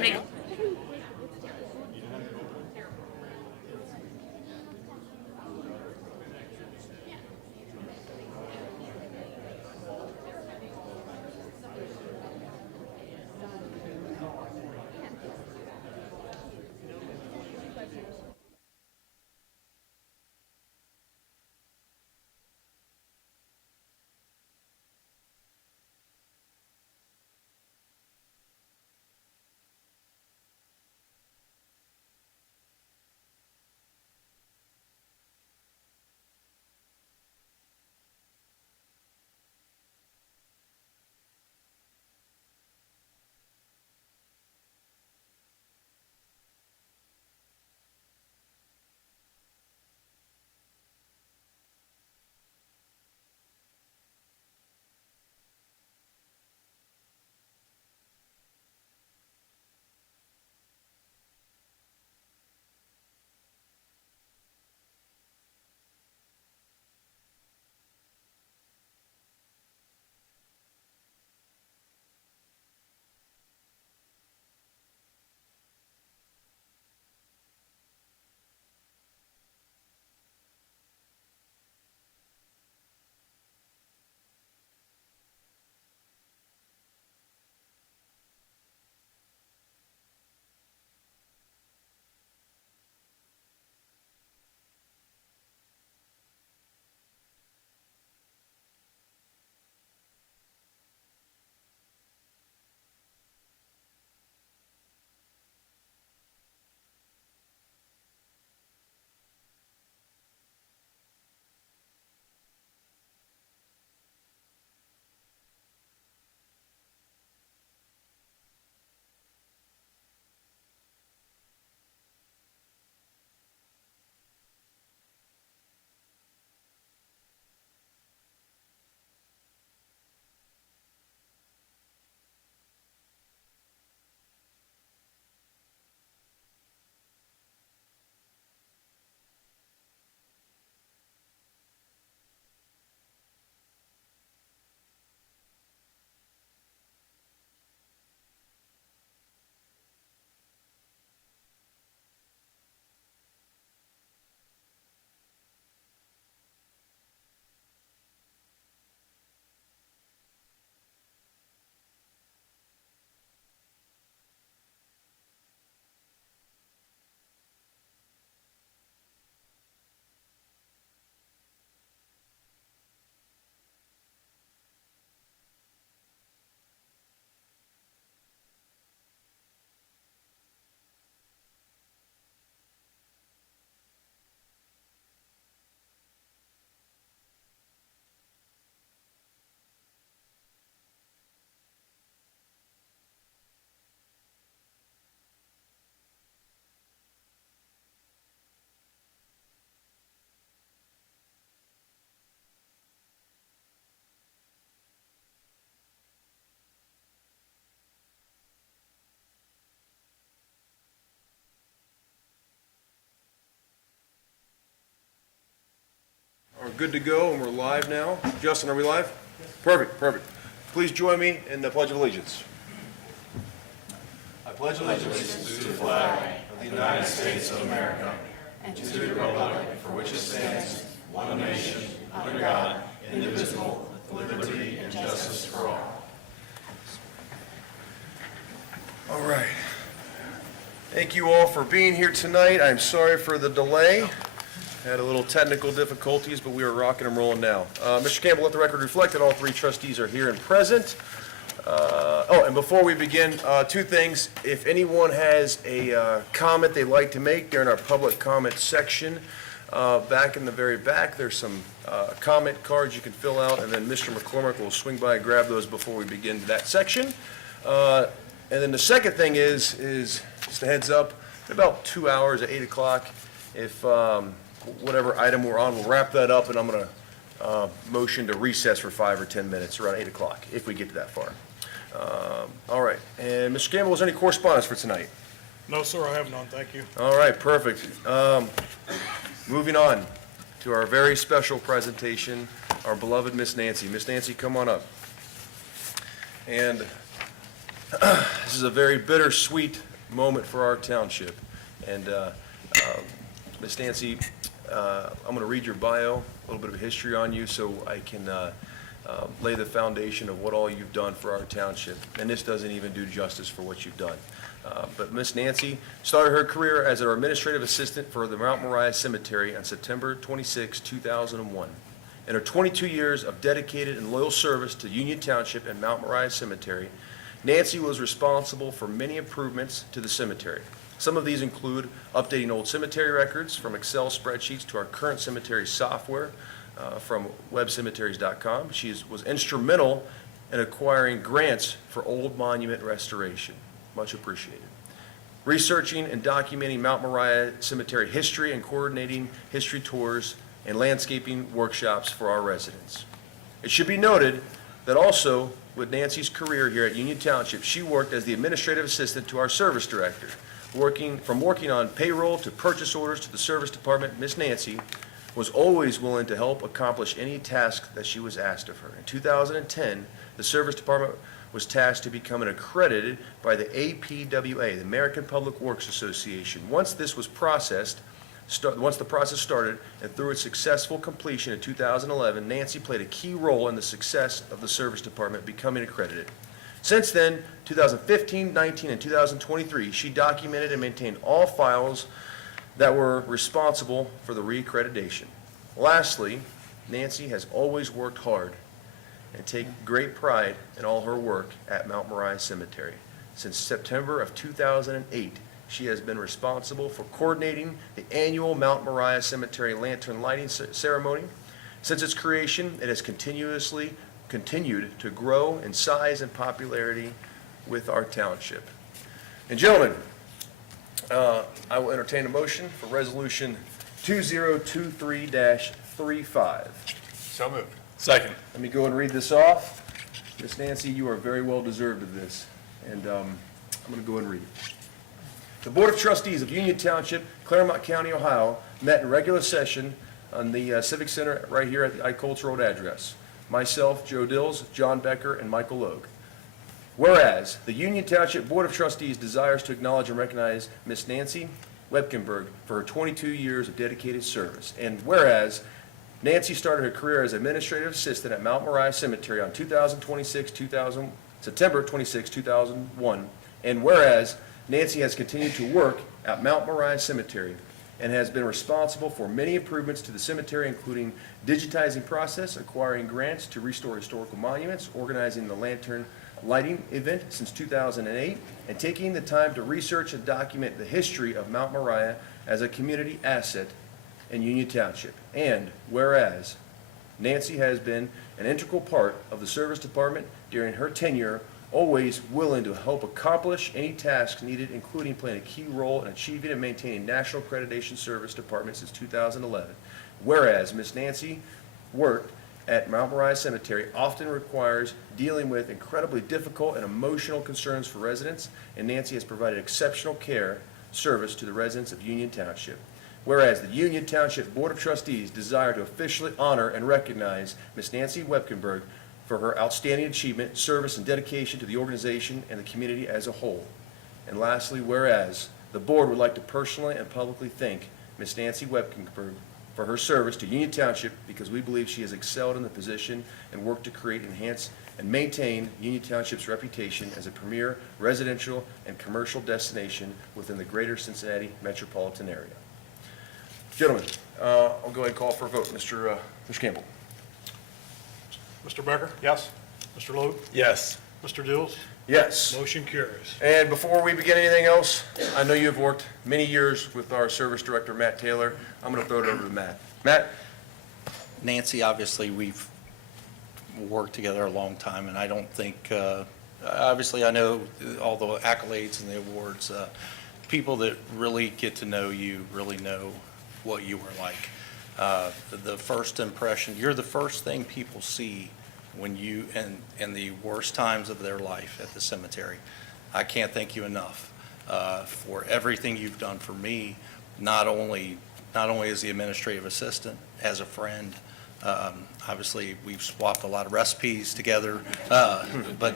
Make We're good to go, and we're live now. Justin, are we live? Yes. Perfect, perfect. Please join me in the Pledge of Allegiance. I pledge allegiance to the flag of the United States of America and to the republic for which it stands, one nation, under God, indivisible, with liberty and justice for all. All right. Thank you all for being here tonight. I'm sorry for the delay. Had a little technical difficulties, but we are rocking and rolling now. Mr. Campbell, let the record reflect that all three trustees are here and present. And before we begin, two things. If anyone has a comment they'd like to make during our public comment section, back in the very back, there's some comment cards you can fill out, and then Mr. McCormick will swing by and grab those before we begin that section. And then the second thing is just a heads up, in about 2 hours at 8 o'clock, if whatever item we're on, we'll wrap that up, and I'm going to motion to recess for 5 or 10 minutes around 8 o'clock, if we get to that far. All right. And Mr. Campbell, is there any correspondence for tonight? No, sir, I have none, thank you. All right, perfect. Moving on to our very special presentation, our beloved Miss Nancy. Miss Nancy, come on up. And This is a very bittersweet moment for our township. And Ms. Nancy, I'm going to read your bio, a little bit of history on you, so I can lay the foundation of what all you've done for our township. And this doesn't even do justice for what you've done. But Ms. Nancy started her career as our administrative assistant for the Mount Moriah Cemetery on September 26, 2001. In her 22 years of dedicated and loyal service to Union Township and Mount Moriah Cemetery, Nancy was responsible for many improvements to the cemetery. Some of these include updating old cemetery records from Excel spreadsheets to our current cemetery software from webcemeteries.com. She was instrumental in acquiring grants for old monument restoration. Much appreciated. Researching and documenting Mount Moriah Cemetery history and coordinating history tours and landscaping workshops for our residents. It should be noted that also with Nancy's career here at Union Township, she worked as the administrative assistant to our service director. Working on payroll to purchase orders to the service department, Miss Nancy was always willing to help accomplish any task that she was asked of her. In 2010, the service department was tasked to become accredited by the APWA, the American Public Works Association. Once the process started and through its successful completion in 2011, Nancy played a key role in the success of the service department becoming accredited. Since then, 2015, 19, and 2023, she documented and maintained all files that were responsible for the reaccreditation. Lastly, Nancy has always worked hard and take great pride in all her work at Mount Moriah Cemetery. Since September of 2008, she has been responsible for coordinating the annual Mount Moriah Cemetery Lantern Lighting Ceremony. Since its creation, it has continued to grow in size and popularity with our township. And gentlemen, I will entertain a motion for Resolution 2023-35. So moved. Second. Let me go and read this off. Miss Nancy, you are very well deserved of this, and I'm going to go and read it. The Board of Trustees of Union Township, Claremont County, Ohio, met in regular session on the Civic Center right here at the Icolts Road address. Myself, Joe Dills, John Becker, and Michael Logue. Whereas the Union Township Board of Trustees desires to acknowledge and recognize Miss Nancy Webkenberg for her 22 years of dedicated service. And whereas Nancy started her career as administrative assistant at Mount Moriah Cemetery on September 26, 2001. And whereas Nancy has continued to work at Mount Moriah Cemetery and has been responsible for many improvements to the cemetery, including digitizing process, acquiring grants to restore historical monuments, organizing the lantern lighting event since 2008, and taking the time to research and document the history of Mount Moriah as a community asset in Union Township. And whereas Nancy has been an integral part of the service department during her tenure, always willing to help accomplish any tasks needed, including playing a key role in achieving and maintaining national accreditation service department since 2011. Whereas Miss Nancy worked at Mount Moriah Cemetery often requires dealing with incredibly difficult and emotional concerns for residents, and Nancy has provided exceptional care service to the residents of Union Township. Whereas the Union Township Board of Trustees desire to officially honor and recognize Miss Nancy Webkenberg for her outstanding achievement, service, and dedication to the organization and the community as a whole. And lastly, whereas the board would like to personally and publicly thank Miss Nancy Webkenberg for her service to Union Township because we believe she has excelled in the position and worked to create, enhance, and maintain Union Township's reputation as a premier residential and commercial destination within the greater Cincinnati metropolitan area. Gentlemen, I'll go ahead and call for a vote. Mr. Campbell. Mr. Becker? Yes. Mr. Logue? Yes. Mr. Dills? Yes. Motion carries. And before we begin anything else, I know you've worked many years with our service director, Matt Taylor. I'm going to throw it over to Matt. Matt? Nancy, obviously, we've worked together a long time, and I don't think, obviously, I know all the accolades and the awards. People that really get to know you really know what you are like. The first impression, you're the first thing people see when you, in the worst times of their life at the cemetery. I can't thank you enough for everything you've done for me, not only as the administrative assistant, as a friend. Obviously, we've swapped a lot of recipes together, but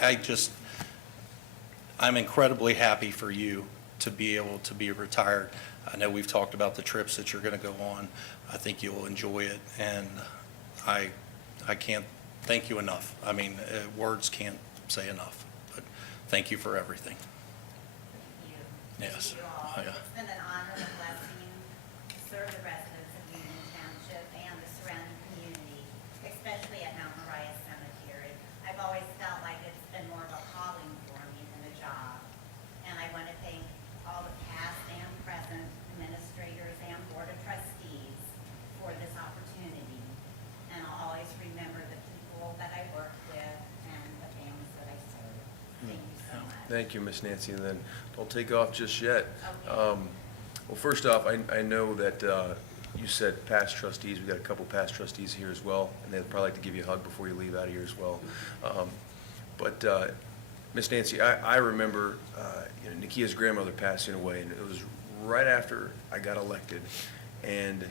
I just, I'm incredibly happy for you to be able to be retired. I know we've talked about the trips that you're going to go on. I think you'll enjoy it, and I can't thank you enough. I mean, words can't say enough, but thank you for everything. Thank you. Yes. Thank you all. Oh, yeah. It's been an honor and a blessing to serve the residents of Union Township and the surrounding community, especially at Mount Moriah Cemetery. I've always felt like it's been more of a calling for me than a job. And I want to thank all the past and present administrators and board of trustees for this opportunity. And I'll always remember the people that I worked with and the families that I served. Thank you so much. Thank you, Miss Nancy, and then don't take off just yet. Okay. Well, first off, I know that you said past trustees. We've got a couple past trustees here as well, and they'd probably like to give you a hug before you leave out of here as well. But Miss Nancy, I remember Nikia's grandmother passing away, and it was right after I got elected, and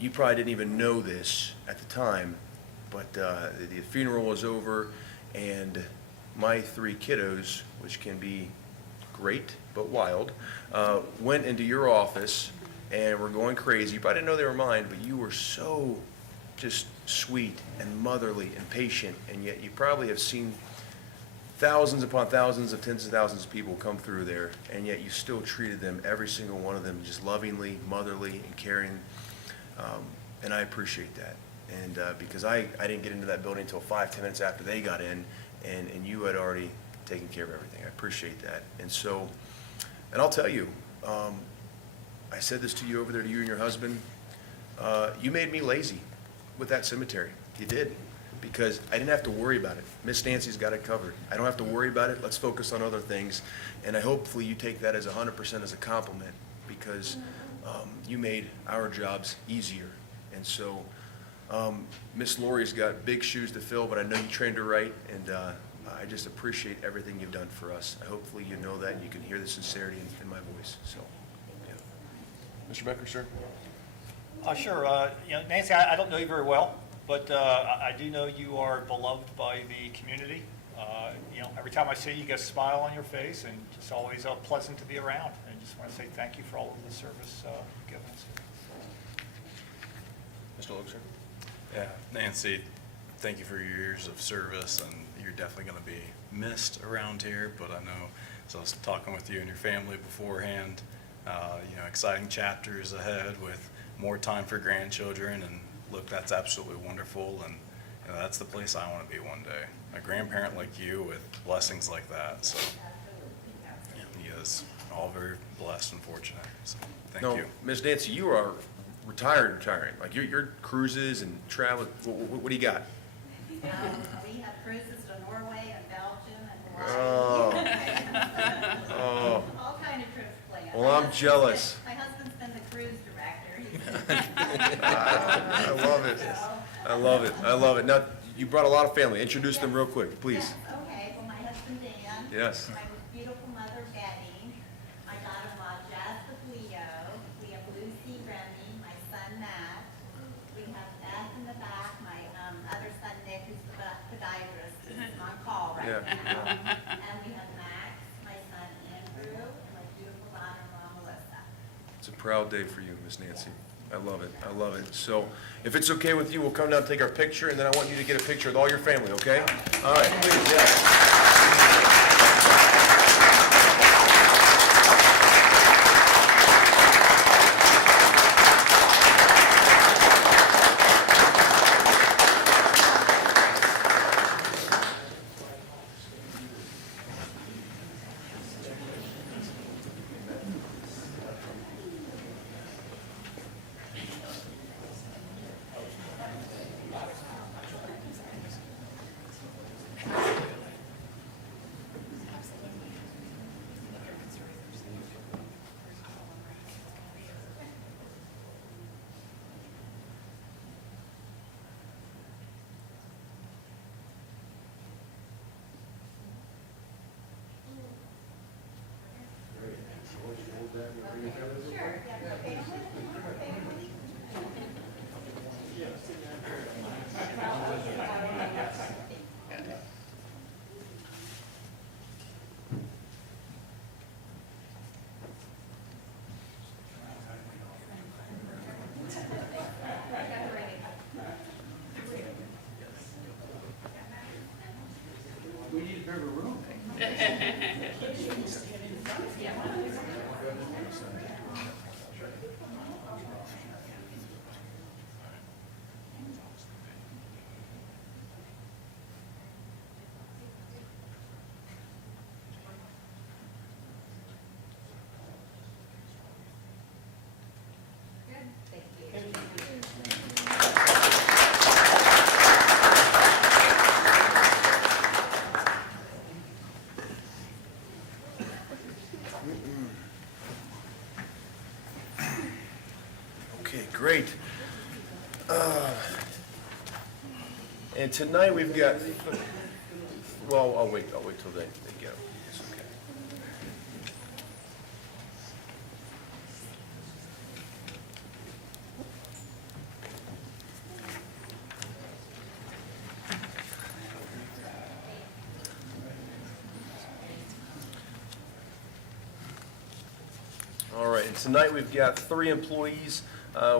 you probably didn't even know this at the time, but the funeral was over, and my 3 kiddos, which can be great but wild, went into your office and were going crazy. You probably didn't know they were mine, but you were so just sweet and motherly and patient, and yet you probably have seen thousands upon thousands of tens of thousands of people come through there, and yet you still treated them, every single one of them, just lovingly, motherly, and caring. And I appreciate that. And because I didn't get into that building until 5-10 minutes after they got in, and you had already taken care of everything. I appreciate that. And so, and I'll tell you, I said this to you over there, to you and your husband, you made me lazy with that cemetery. You did. Because I didn't have to worry about it. Miss Nancy's got it covered. I don't have to worry about it. Let's focus on other things. And I hopefully you take that as 100% as a compliment, because you made our jobs easier. And so Miss Lori's got big shoes to fill, but I know you trained her right, and I just appreciate everything you've done for us. Hopefully you know that, and you can hear the sincerity in my voice. So, yeah. Mr. Becker, sir? Sure. Nancy, I don't know you very well, but I do know you are beloved by the community. Every time I see you, you get a smile on your face, and it's always pleasant to be around. And I just want to say thank you for all of the service you've given us. Mr. Loeb, sir? Yeah, Nancy, thank you for your years of service, and you're definitely going to be missed around here, but I know, as I was talking with you and your family beforehand, exciting chapters ahead with more time for grandchildren, and look, that's absolutely wonderful, and that's the place I want to be one day. A grandparent like you with blessings like that, so he is all very blessed and fortunate, so thank No, you. Miss Nancy, you are retiring. Like your cruises and travel. What do you got? We have cruises to Norway and Belgium and Hawaii. Oh, All kind of trips planned. well, I'm jealous. My husband's been the cruise director. I love it. I love it. I love it. Now, you brought a lot of family. Introduce them real quick, please. Yes, okay, well, my husband Dan. Yes. My beautiful mother Betty. My daughter-in-law Jessica Leo. We have Lucy Remy, my son Matt. We have Beth in the back, my other son Nick, who's the podiatrist, who's on call right Yeah. now. And we have Max, my son Andrew, and my beautiful daughter-in-law Melissa. It's a proud day for you, Miss Nancy. I love it. I love it. So if it's okay with you, we'll come down and take our picture, and then I want you to get a picture with all your family, okay? All right, please, yeah. Okay, great. And tonight we've got, well, I'll wait till they get them. It's okay. All right, and tonight we've got 3 employees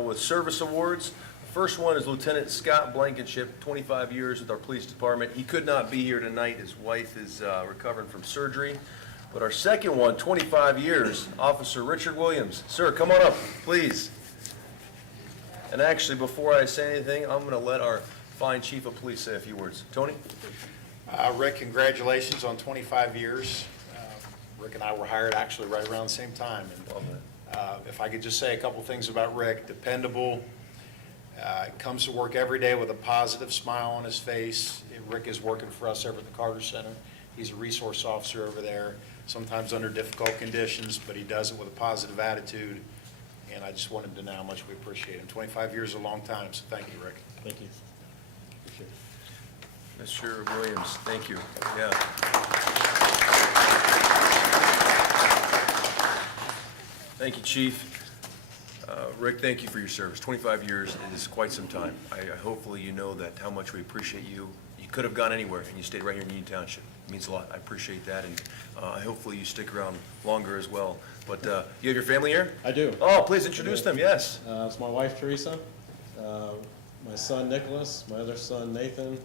with service awards. The first one is Lieutenant Scott Blankenship, 25 years with our police department. He could not be here tonight. His wife is recovering from surgery. But our second one, 25 years, Officer Richard Williams. Sir, come on up, please. And actually, before I say anything, I'm going to let our fine chief of police say a few words. Tony? Rick, congratulations on 25 years. Rick and I were hired actually right around the same time. And, Love if I could just say a couple things about Rick, dependable, comes to work every day with a positive smile on his face. Rick is working for us over at the Carter Center. He's a resource officer over there, sometimes under difficult conditions, but he does it with a positive attitude. And I just want him to know how much we appreciate him. 25 years is a long time, so thank you, Rick. Thank you. Mr. Williams, thank you. Yeah. Thank you, Chief. Rick, thank you for your service. 25 years is quite some time. Hopefully you know that how much we appreciate you. You could have gone anywhere, and you stayed right here in Union Township. It means a lot. I appreciate that, and hopefully you stick around longer as well. But you have your family here? I do. Oh, please introduce them, yes. It's my wife Teresa, my son Nicholas, my other son Nathan.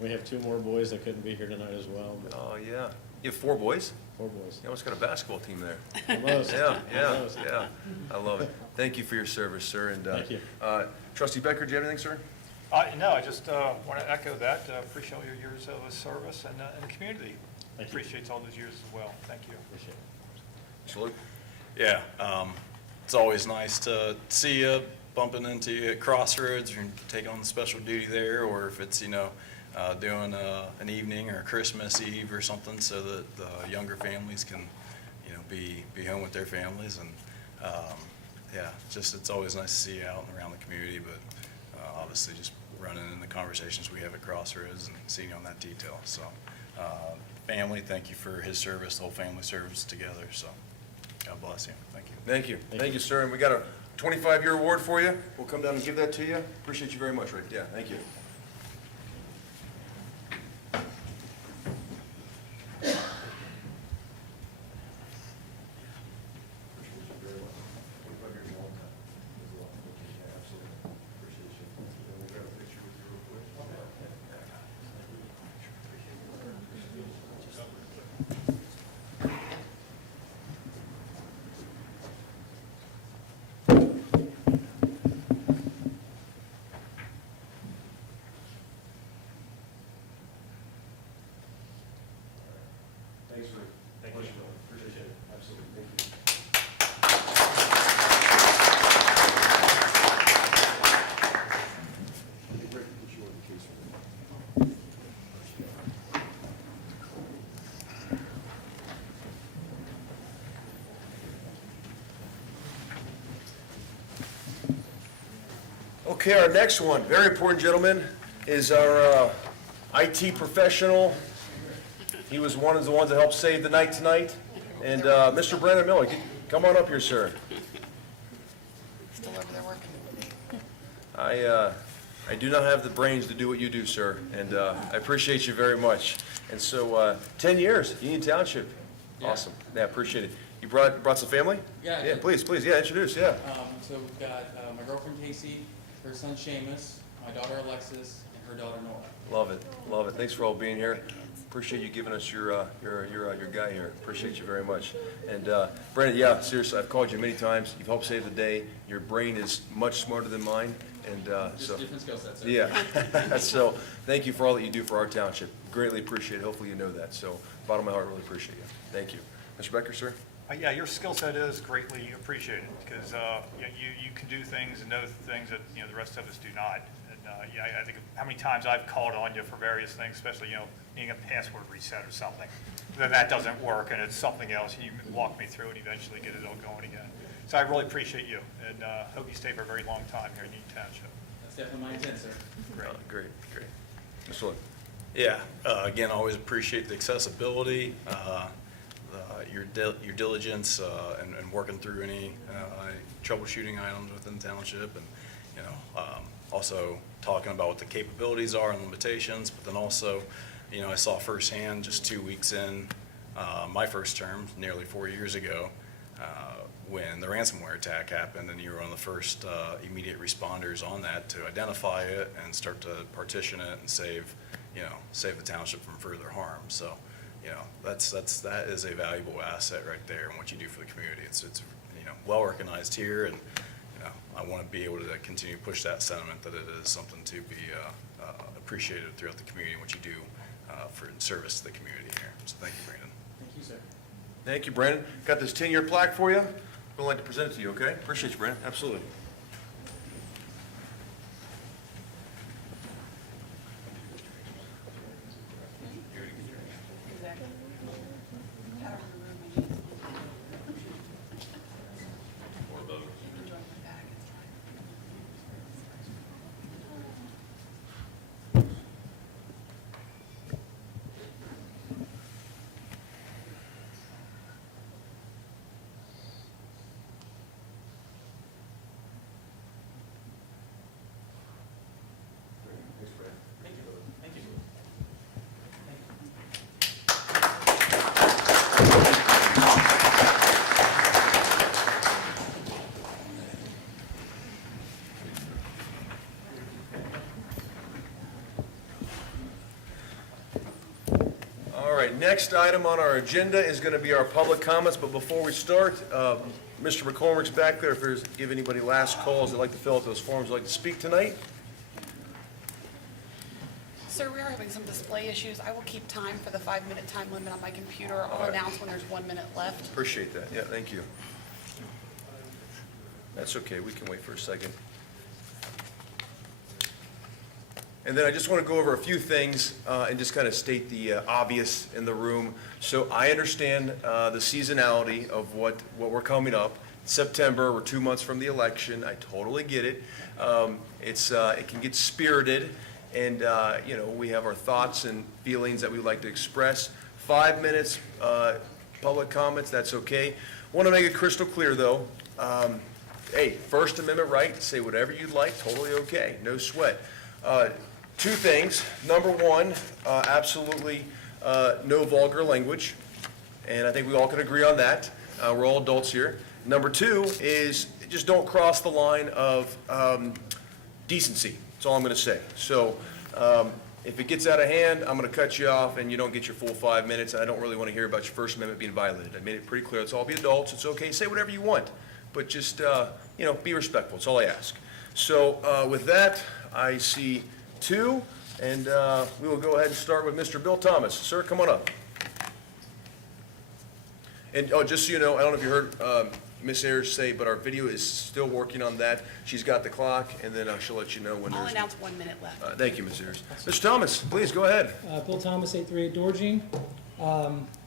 We have 2 more boys that couldn't be here tonight as well. But Oh, yeah. You have 4 boys? 4 boys. You almost got a basketball team there. Almost. Yeah. Almost. I love it. Thank you for your service, sir. And Thank you. Trustee Becker, do you have anything, sir? No, I just want to echo that. Appreciate all your years of service and the community. Thank you. Appreciates all those years as well. Thank you. Appreciate it. Mr. Luke? Yeah, it's always nice to see you bumping into you at Crossroads or taking on the special duty there, or if it's, doing an evening or Christmas Eve or something, so that the younger families can, be home with their families. And yeah, it's always nice to see you out and around the community, but obviously just running in the conversations we have at Crossroads and seeing you on that detail. So family, thank you for his service, the whole family service together. So God bless you. Thank you. Thank you. Thank you, sir. And we got a 25-year award for you. We'll come down and give that to you. Appreciate you very much, Rick. Yeah, thank you. Thanks, Rick. Thank you. Appreciate it. Absolutely. Thank you. Okay, our next one, very important gentleman, is our IT professional. He was one of the ones that helped save the night tonight. And Mr. Brandon Miller, come on up here, sir. Still over there working. I do not have the brains to do what you do, sir, and I appreciate you very much. And so, 10 years, Union Township. Awesome. Yeah, appreciate it. You brought some family? Yeah, I Yeah, did. please, yeah, introduce, yeah. So we've got my girlfriend Casey, her son Seamus, my daughter Alexis, and her daughter Nora. Love it, love it. Thanks for all being here. Appreciate you giving us your guy here. Appreciate you very much. And Brandon, yeah, seriously, I've called you many times. You've helped save the day. Your brain is much smarter than mine, and so. Different skill sets, sir. Yeah, so thank you for all that you do for our township. Greatly appreciate it. Hopefully you know that. So bottom of my heart, really appreciate you. Thank you. Mr. Becker, sir? Yeah, your skill set is greatly appreciated because you can do things and know things that, the rest of us do not. And yeah, I think of how many times I've called on you for various things, especially, needing a password reset or something. Then that doesn't work and it's something else. You walk me through and eventually get it all going again. So I really appreciate you and hope you stay for a very long time here in Eaton Township. That's definitely my intent, sir. Great. Great. Mr. Lynn? Yeah, again, always appreciate the accessibility, your diligence, and working through any troubleshooting items within the township, and also talking about what the capabilities are and limitations. But then also, I saw firsthand just 2 weeks in my first term, nearly 4 years ago, when the ransomware attack happened, and you were one of the first immediate responders on that to identify it and start to partition it and save the township from further harm. So, that is a valuable asset right there and what you do for the community. It's well recognized here, and I want to be able to continue to push that sentiment that it is something to be appreciated throughout the community and what you do for service to the community here. So thank you, Brandon. Thank you, sir. Thank you, Brandon. Got this 10-year plaque for you. We'd like to present it to you, okay? Appreciate you, Brandon. Absolutely. Next item on our agenda is going to be our public comments, but before we start, Mr. McCormick's back there. If there's, give anybody last calls that'd like to fill out those forms, like to speak tonight. Sir, we are having some display issues. I will keep time for the 5-minute time limit on my computer. I'll announce when there's 1 minute left. Appreciate that. Yeah, thank you. That's okay. We can wait for a second. And then I just want to go over a few things and just kind of state the obvious in the room. So I understand the seasonality of what we're coming up. September, we're 2 months from the election. I totally get it. It can get spirited, and we have our thoughts and feelings that we would like to express. 5 minutes public comments, that's okay. Want to make it crystal clear though. Hey, First Amendment right, say whatever you'd like, totally okay, no sweat. Two things. Number one, absolutely no vulgar language, and I think we all can agree on that. We're all adults here. Number two is just don't cross the line of decency. That's all I'm going to say. So if it gets out of hand, I'm going to cut you off and you don't get your full 5 minutes, and I don't really want to hear about your First Amendment being violated. I made it pretty clear. Let's all be adults. It's okay. Say whatever you want, but just, be respectful. That's all I ask. So with that, I see two, and we will go ahead and start with Mr. Bill Thomas. Sir, come on up. And just so you know, I don't know if you heard Ms. Ayers say, but our video is still working on that. She's got the clock, and then she'll let you know when I'll there's... announce 1 minute left. Thank you, Ms. Ayers. Mr. Thomas, please, go ahead. Bill Thomas, 838 Dorjeen.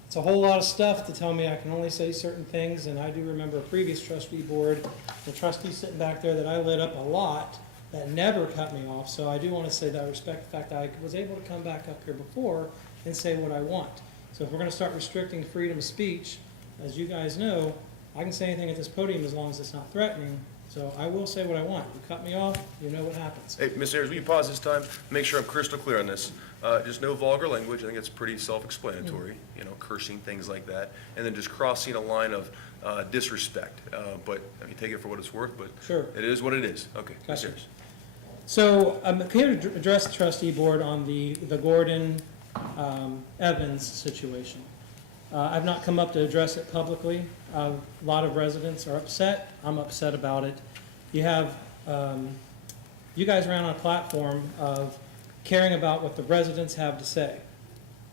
It's a whole lot of stuff to tell me. I can only say certain things, and I do remember a previous trustee board, the trustee sitting back there that I lit up a lot, that never cut me off. So I do want to say that I respect the fact that I was able to come back up here before and say what I want. So if we're going to start restricting freedom of speech, as you guys know, I can say anything at this podium as long as it's not threatening. So I will say what I want. You cut me off, you know what happens. Hey, Ms. Ayers, will you pause this time? Make sure I'm crystal clear on this. Just no vulgar language. I think it's pretty self-explanatory, cursing, things like that. And then just crossing a line of disrespect. But I mean, take it for what it's worth, but Sure. It is what it is. Okay, Ms. Gotcha. Ayers. So I'm here to address the trustee board on the Gordon Evans situation. I've not come up to address it publicly. A lot of residents are upset. I'm upset about it. You have, you guys ran on a platform of caring about what the residents have to say.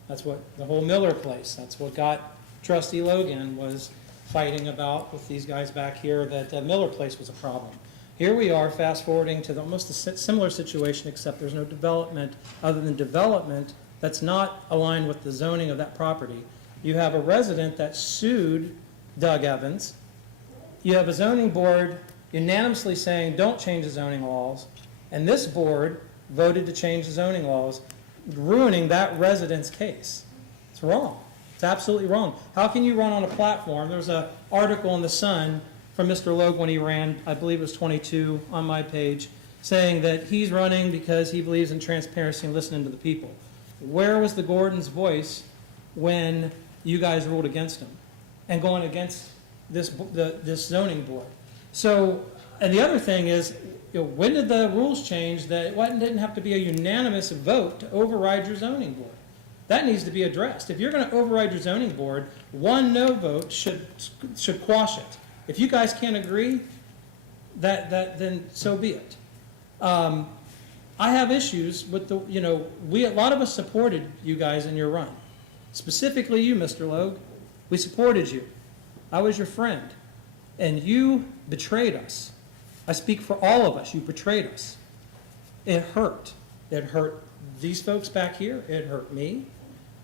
That's what the whole Miller place, that's what got Trustee Logan was fighting about with these guys back here, that Miller place was a problem. Here we are, fast forwarding to almost a similar situation, except there's no development other than development that's not aligned with the zoning of that property. You have a resident that sued Doug Evans. You have a zoning board unanimously saying, don't change the zoning laws. And this board voted to change the zoning laws, ruining that resident's case. It's wrong. It's absolutely wrong. How can you run on a platform? There was an article in The Sun from Mr. Logue when he ran, I believe it was 22 on my page, saying that he's running because he believes in transparency and listening to the people. Where was the Gordon's voice when you guys ruled against him and going against this zoning board? So, and the other thing is, when did the rules change that it didn't have to be a unanimous vote to override your zoning board? That needs to be addressed. If you're going to override your zoning board, one no vote should quash it. If you guys can't agree, then so be it. I have issues with the, a lot of us supported you guys in your run. Specifically you, Mr. Logue. We supported you. I was your friend. And you betrayed us. I speak for all of us. You betrayed us. It hurt. It hurt these folks back here. It hurt me.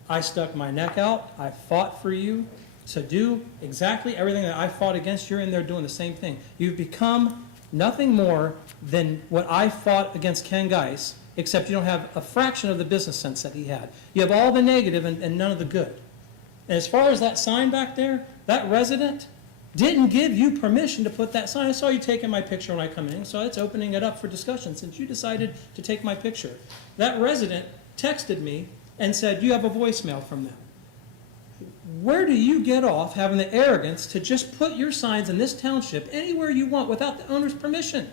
I stuck my neck out. I fought for you to do exactly everything that I fought against. You're in there doing the same thing. You've become nothing more than what I fought against Ken Geis, except you don't have a fraction of the business sense that he had. You have all the negative and none of the good. And as far as that sign back there, that resident didn't give you permission to put that sign. I saw you taking my picture when I come in, so it's opening it up for discussion since you decided to take my picture. That resident texted me and said, you have a voicemail from them. Where do you get off having the arrogance to just put your signs in this township anywhere you want without the owner's permission?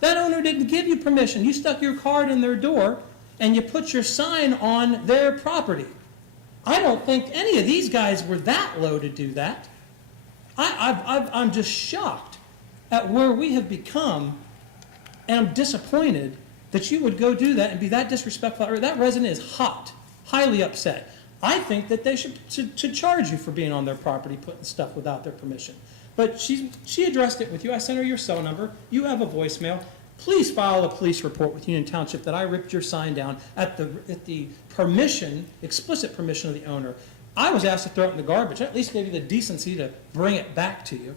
That owner didn't give you permission. You stuck your card in their door and you put your sign on their property. I don't think any of these guys were that low to do that. I'm just shocked at where we have become, and I'm disappointed that you would go do that and be that disrespectful. That resident is hot, highly upset. I think that they should charge you for being on their property, putting stuff without their permission. But she addressed it with you. I sent her your cell number. You have a voicemail. Please file a police report with Union Township that I ripped your sign down at the permission, explicit permission of the owner. I was asked to throw it in the garbage. I at least gave you the decency to bring it back to you.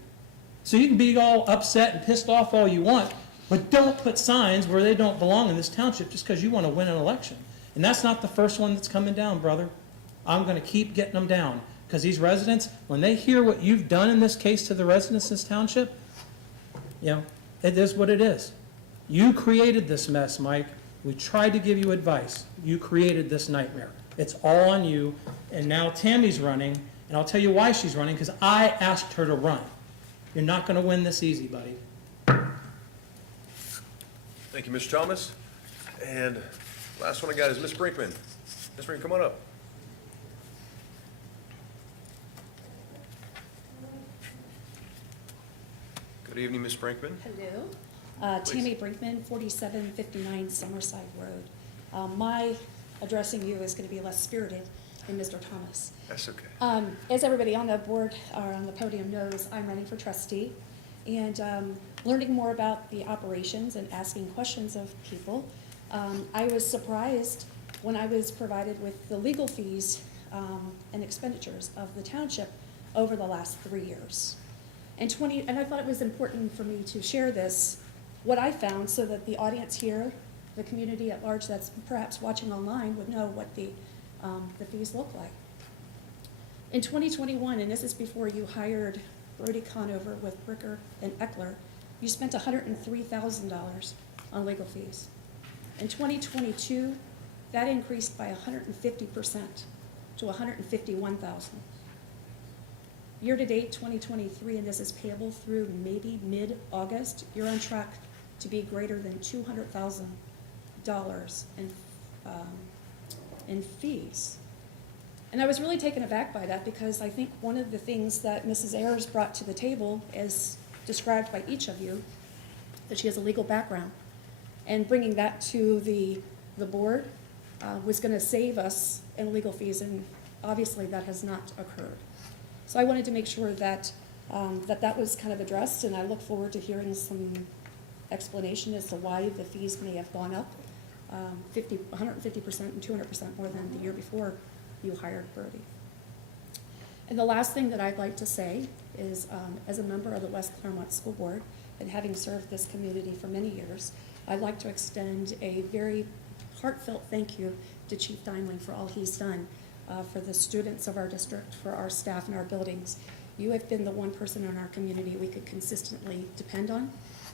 So you can be all upset and pissed off all you want, but don't put signs where they don't belong in this township just because you want to win an election. And that's not the first one that's coming down, brother. I'm going to keep getting them down because these residents, when they hear what you've done in this case to the residents in this township, it is what it is. You created this mess, Mike. We tried to give you advice. You created this nightmare. It's all on you. And now Tammy's running, and I'll tell you why she's running, because I asked her to run. You're not going to win this easy, buddy. Thank you, Mr. Thomas. And last one I got is Ms. Brinkman. Ms. Brinkman, come on up. Good evening, Ms. Brinkman. Hello. Tammy Brinkman, 4759 Summerside Road. My addressing you is going to be less spirited than Mr. Thomas. That's okay. As everybody on the board or on the podium knows, I'm running for trustee and learning more about the operations and asking questions of people. I was surprised when I was provided with the legal fees and expenditures of the township over the last 3 years. And I thought it was important for me to share this, what I found, so that the audience here, the community at large that's perhaps watching online, would know what the fees look like. In 2021, and this is before you hired Brody Conover with Bricker and Eckler, you spent $103,000 on legal fees. In 2022, that increased by 150% to $151,000. Year-to-date 2023, and this is payable through maybe mid-August, you're on track to be greater than $200,000 in fees. And I was really taken aback by that because I think one of the things that Mrs. Ayers brought to the table, as described by each of you, that she has a legal background. And bringing that to the board was going to save us in legal fees, and obviously that has not occurred. So I wanted to make sure that that was kind of addressed, and I look forward to hearing some explanation as to why the fees may have gone up 150% and 200% more than the year before you hired Bertie. And the last thing that I'd like to say is, as a member of the West Claremont School Board, and having served this community for many years, I'd like to extend a very heartfelt thank you to Chief Dimeling for all he's done for the students of our district, for our staff and our buildings. You have been the one person in our community we could consistently depend on,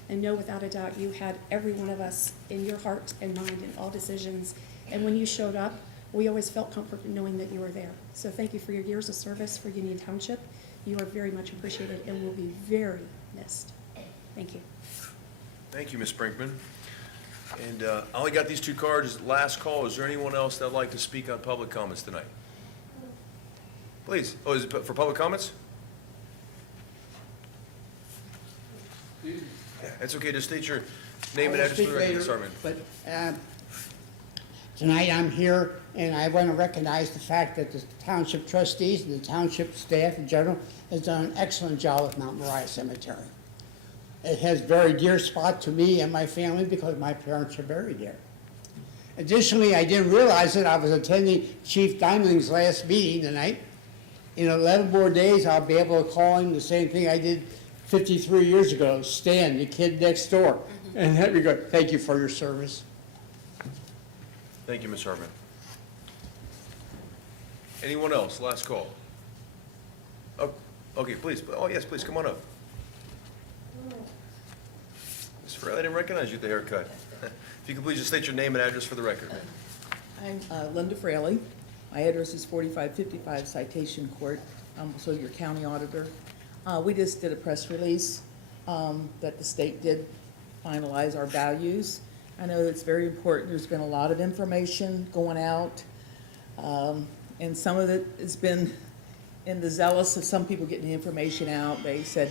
and know without a doubt you had every one of us in your heart and mind in all decisions. And when you showed up, we always felt comfort in knowing that you were there. So thank you for your years of service for Union Township. You are very much appreciated and will be very missed. Thank you. Thank you, Ms. Brinkman. And I only got these two cards. Last call. Is there anyone else that'd like to speak on public comments tonight? Please. Oh, is it for public comments? Yeah, it's okay. Just state your name and address for the record, Sergeant. But tonight I'm here, and I want to recognize the fact that the Township Trustees and the Township staff in general has done an excellent job with Mount Moriah Cemetery. It has a very dear spot to me and my family because my parents are buried there. Additionally, I didn't realize that I was attending Chief Dimeling's last meeting tonight. In 11 more days, I'll be able to call him the same thing I did 53 years ago, Stan, the kid next door. And that we go, thank you for your service. Thank you, Ms. Hartman. Anyone else? Last call. Oh, okay, please. Oh, yes, please, come on up. Ms. Fraley, I didn't recognize you with the haircut. If you could please just state your name and address for the record. I'm Linda Fraley. My address is 4555 Citation Court. I'm also your county auditor. We just did a press release that the state did finalize our values. I know it's very important. There's been a lot of information going out, and some of it has been in the zealous of some people getting the information out. They said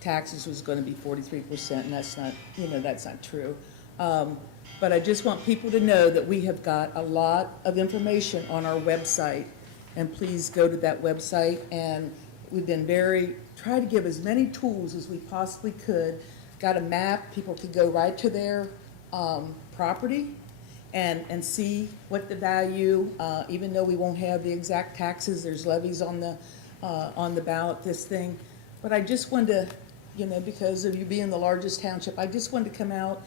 taxes was going to be 43%, and that's not, that's not true. But I just want people to know that we have got a lot of information on our website, and please go to that website. And we've been try to give as many tools as we possibly could. Got a map, people could go right to their property and see what the value, even though we won't have the exact taxes, there's levies on the ballot, this thing. But I just wanted to, because of you being the largest township, I just wanted to come out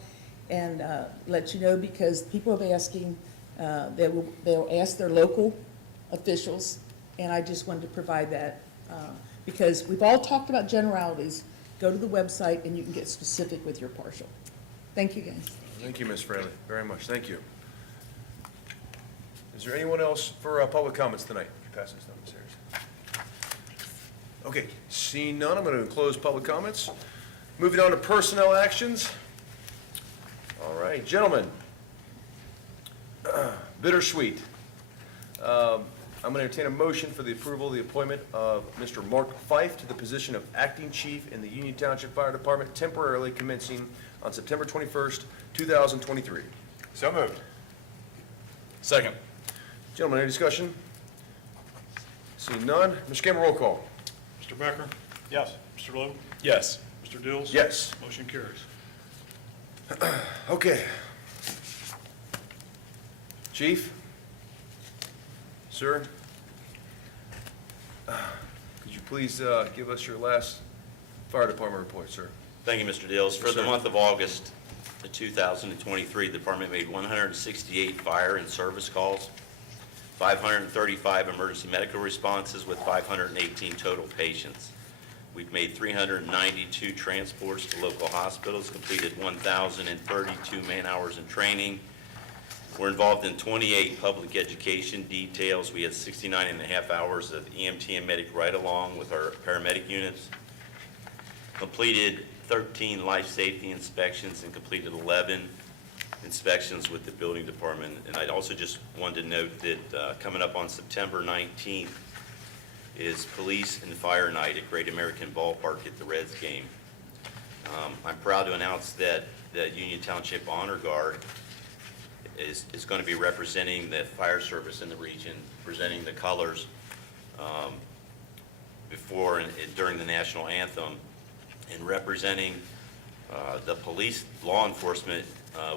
and let you know, because people have asking, they'll ask their local officials, and I just wanted to provide that. Because we've all talked about generalities. Go to the website and you can get specific with your partial. Thank you, guys. Thank you, Ms. Fraley, very much. Thank you. Is there anyone else for public comments tonight? Pass this down, Ms. Harris. Okay, seeing none, I'm going to close public comments. Moving on to personnel actions. All right, gentlemen, bittersweet. I'm going to entertain a motion for the approval of the appointment of Mr. Mark Fife to the position of Acting Chief in the Union Township Fire Department, temporarily commencing on September 21st, 2023. So moved. Second. Gentlemen, any discussion? Seeing none, Mr. Campbell, roll call. Mr. Becker? Yes. Mr. Logue? Yes. Mr. Dills? Yes. Motion carries. Okay. Chief? Sir? Could you please give us your last fire department report, sir? Thank you, Mr. Dills. For Yes, the sir. month of August of 2023, the department made 168 fire and service calls, 535 emergency medical responses with 518 total patients. We've made 392 transports to local hospitals, completed 1,032 man-hours in training. We're involved in 28 public education details. We had 69 and a half hours of EMT and medic ride-along with our paramedic units. Completed 13 life safety inspections and completed 11 inspections with the building department. And I also just wanted to note that coming up on September 19th is Police and Fire Night at Great American Ballpark at the Reds game. I'm proud to announce that Union Township Honor Guard is going to be representing the fire service in the region, presenting the colors before and during the national anthem, and representing the police, law enforcement,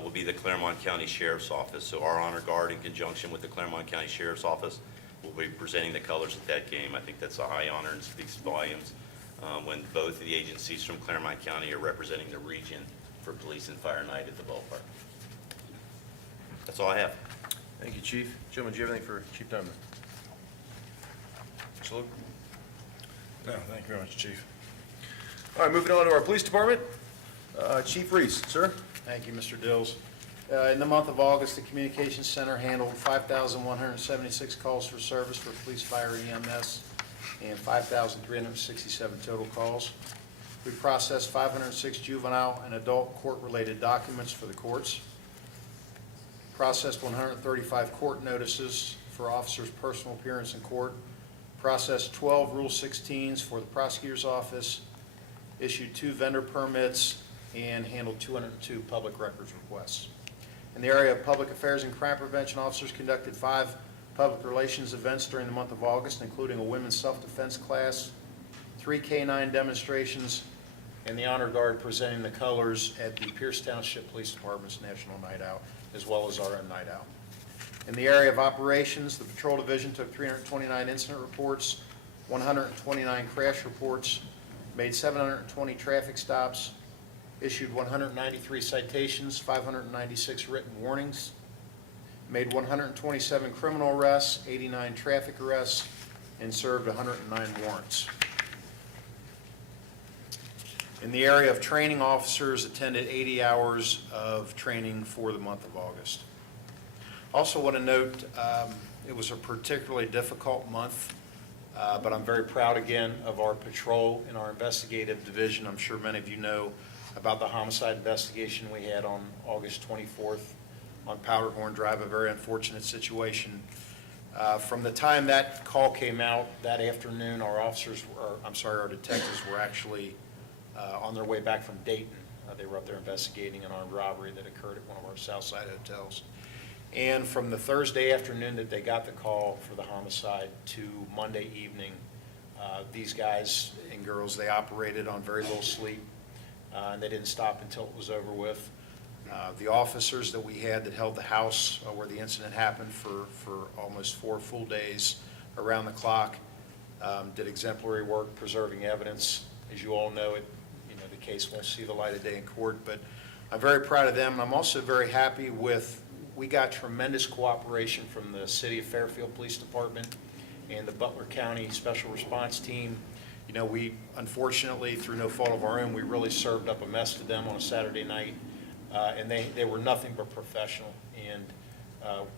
will be the Claremont County Sheriff's Office. So our Honor Guard, in conjunction with the Claremont County Sheriff's Office, will be presenting the colors at that game. I think that's a high honor and speaks volumes when both of the agencies from Claremont County are representing the region for Police and Fire Night at the ballpark. That's all I have. Thank you, Chief. Gentlemen, do you have anything for Chief Diamond? Mr. Luke? No, thank you very much, Chief. All right, moving on to our police department. Chief Reese, sir? Thank you, Mr. Dills. In the month of August, the Communications Center handled 5,176 calls for service for police, fire, and EMS, and 5,367 total calls. We processed 506 juvenile and adult court-related documents for the courts. Processed 135 court notices for officers' personal appearance in court. Processed 12 Rule 16s for the prosecutor's office. Issued 2 vendor permits and handled 202 public records requests. In the area of public affairs and crime prevention, officers conducted 5 public relations events during the month of August, including a women's self-defense class, 3 K-9 demonstrations, and the Honor Guard presenting the colors at the Pierce Township Police Department's National Night Out, as well as our own Night Out. In the area of operations, the Patrol Division took 329 incident reports, 129 crash reports, made 720 traffic stops, issued 193 citations, 596 written warnings, made 127 criminal arrests, 89 traffic arrests, and served 109 warrants. In the area of training, officers attended 80 hours of training for the month of August. Also want to note, it was a particularly difficult month, but I'm very proud again of our patrol and our investigative division. I'm sure many of you know about the homicide investigation we had on August 24th on Powderhorn Drive, a very unfortunate situation. From the time that call came out that afternoon, our detectives were actually on their way back from Dayton. They were up there investigating an armed robbery that occurred at one of our Southside hotels. And from the Thursday afternoon that they got the call for the homicide to Monday evening, these guys and girls, they operated on very little sleep, and they didn't stop until it was over with. The officers that we had that held the house where the incident happened for almost 4 full days around the clock did exemplary work preserving evidence. As you all know, the case won't see the light of day in court, but I'm very proud of them. And I'm also very happy we got tremendous cooperation from the City of Fairfield Police Department and the Butler County Special Response Team. We, unfortunately, through no fault of our own, we really served up a mess to them on a Saturday night, and they were nothing but professional, and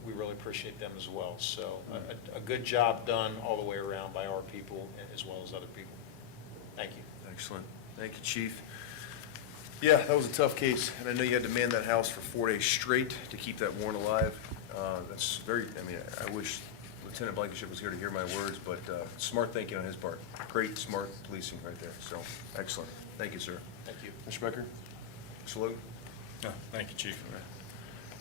we really appreciate them as well. So a good job done all the way around by our people as well as other people. Thank you. Excellent. Thank you, Chief. Yeah, that was a tough case, and I know you had to man that house for 4 days straight to keep that warrant alive. That's I wish Lieutenant Blankenship was here to hear my words, but smart thinking on his part. Great, smart policing right there, so excellent. Thank you, sir. Thank you. Mr. Becker? Mr. Luke? No, thank you, Chief.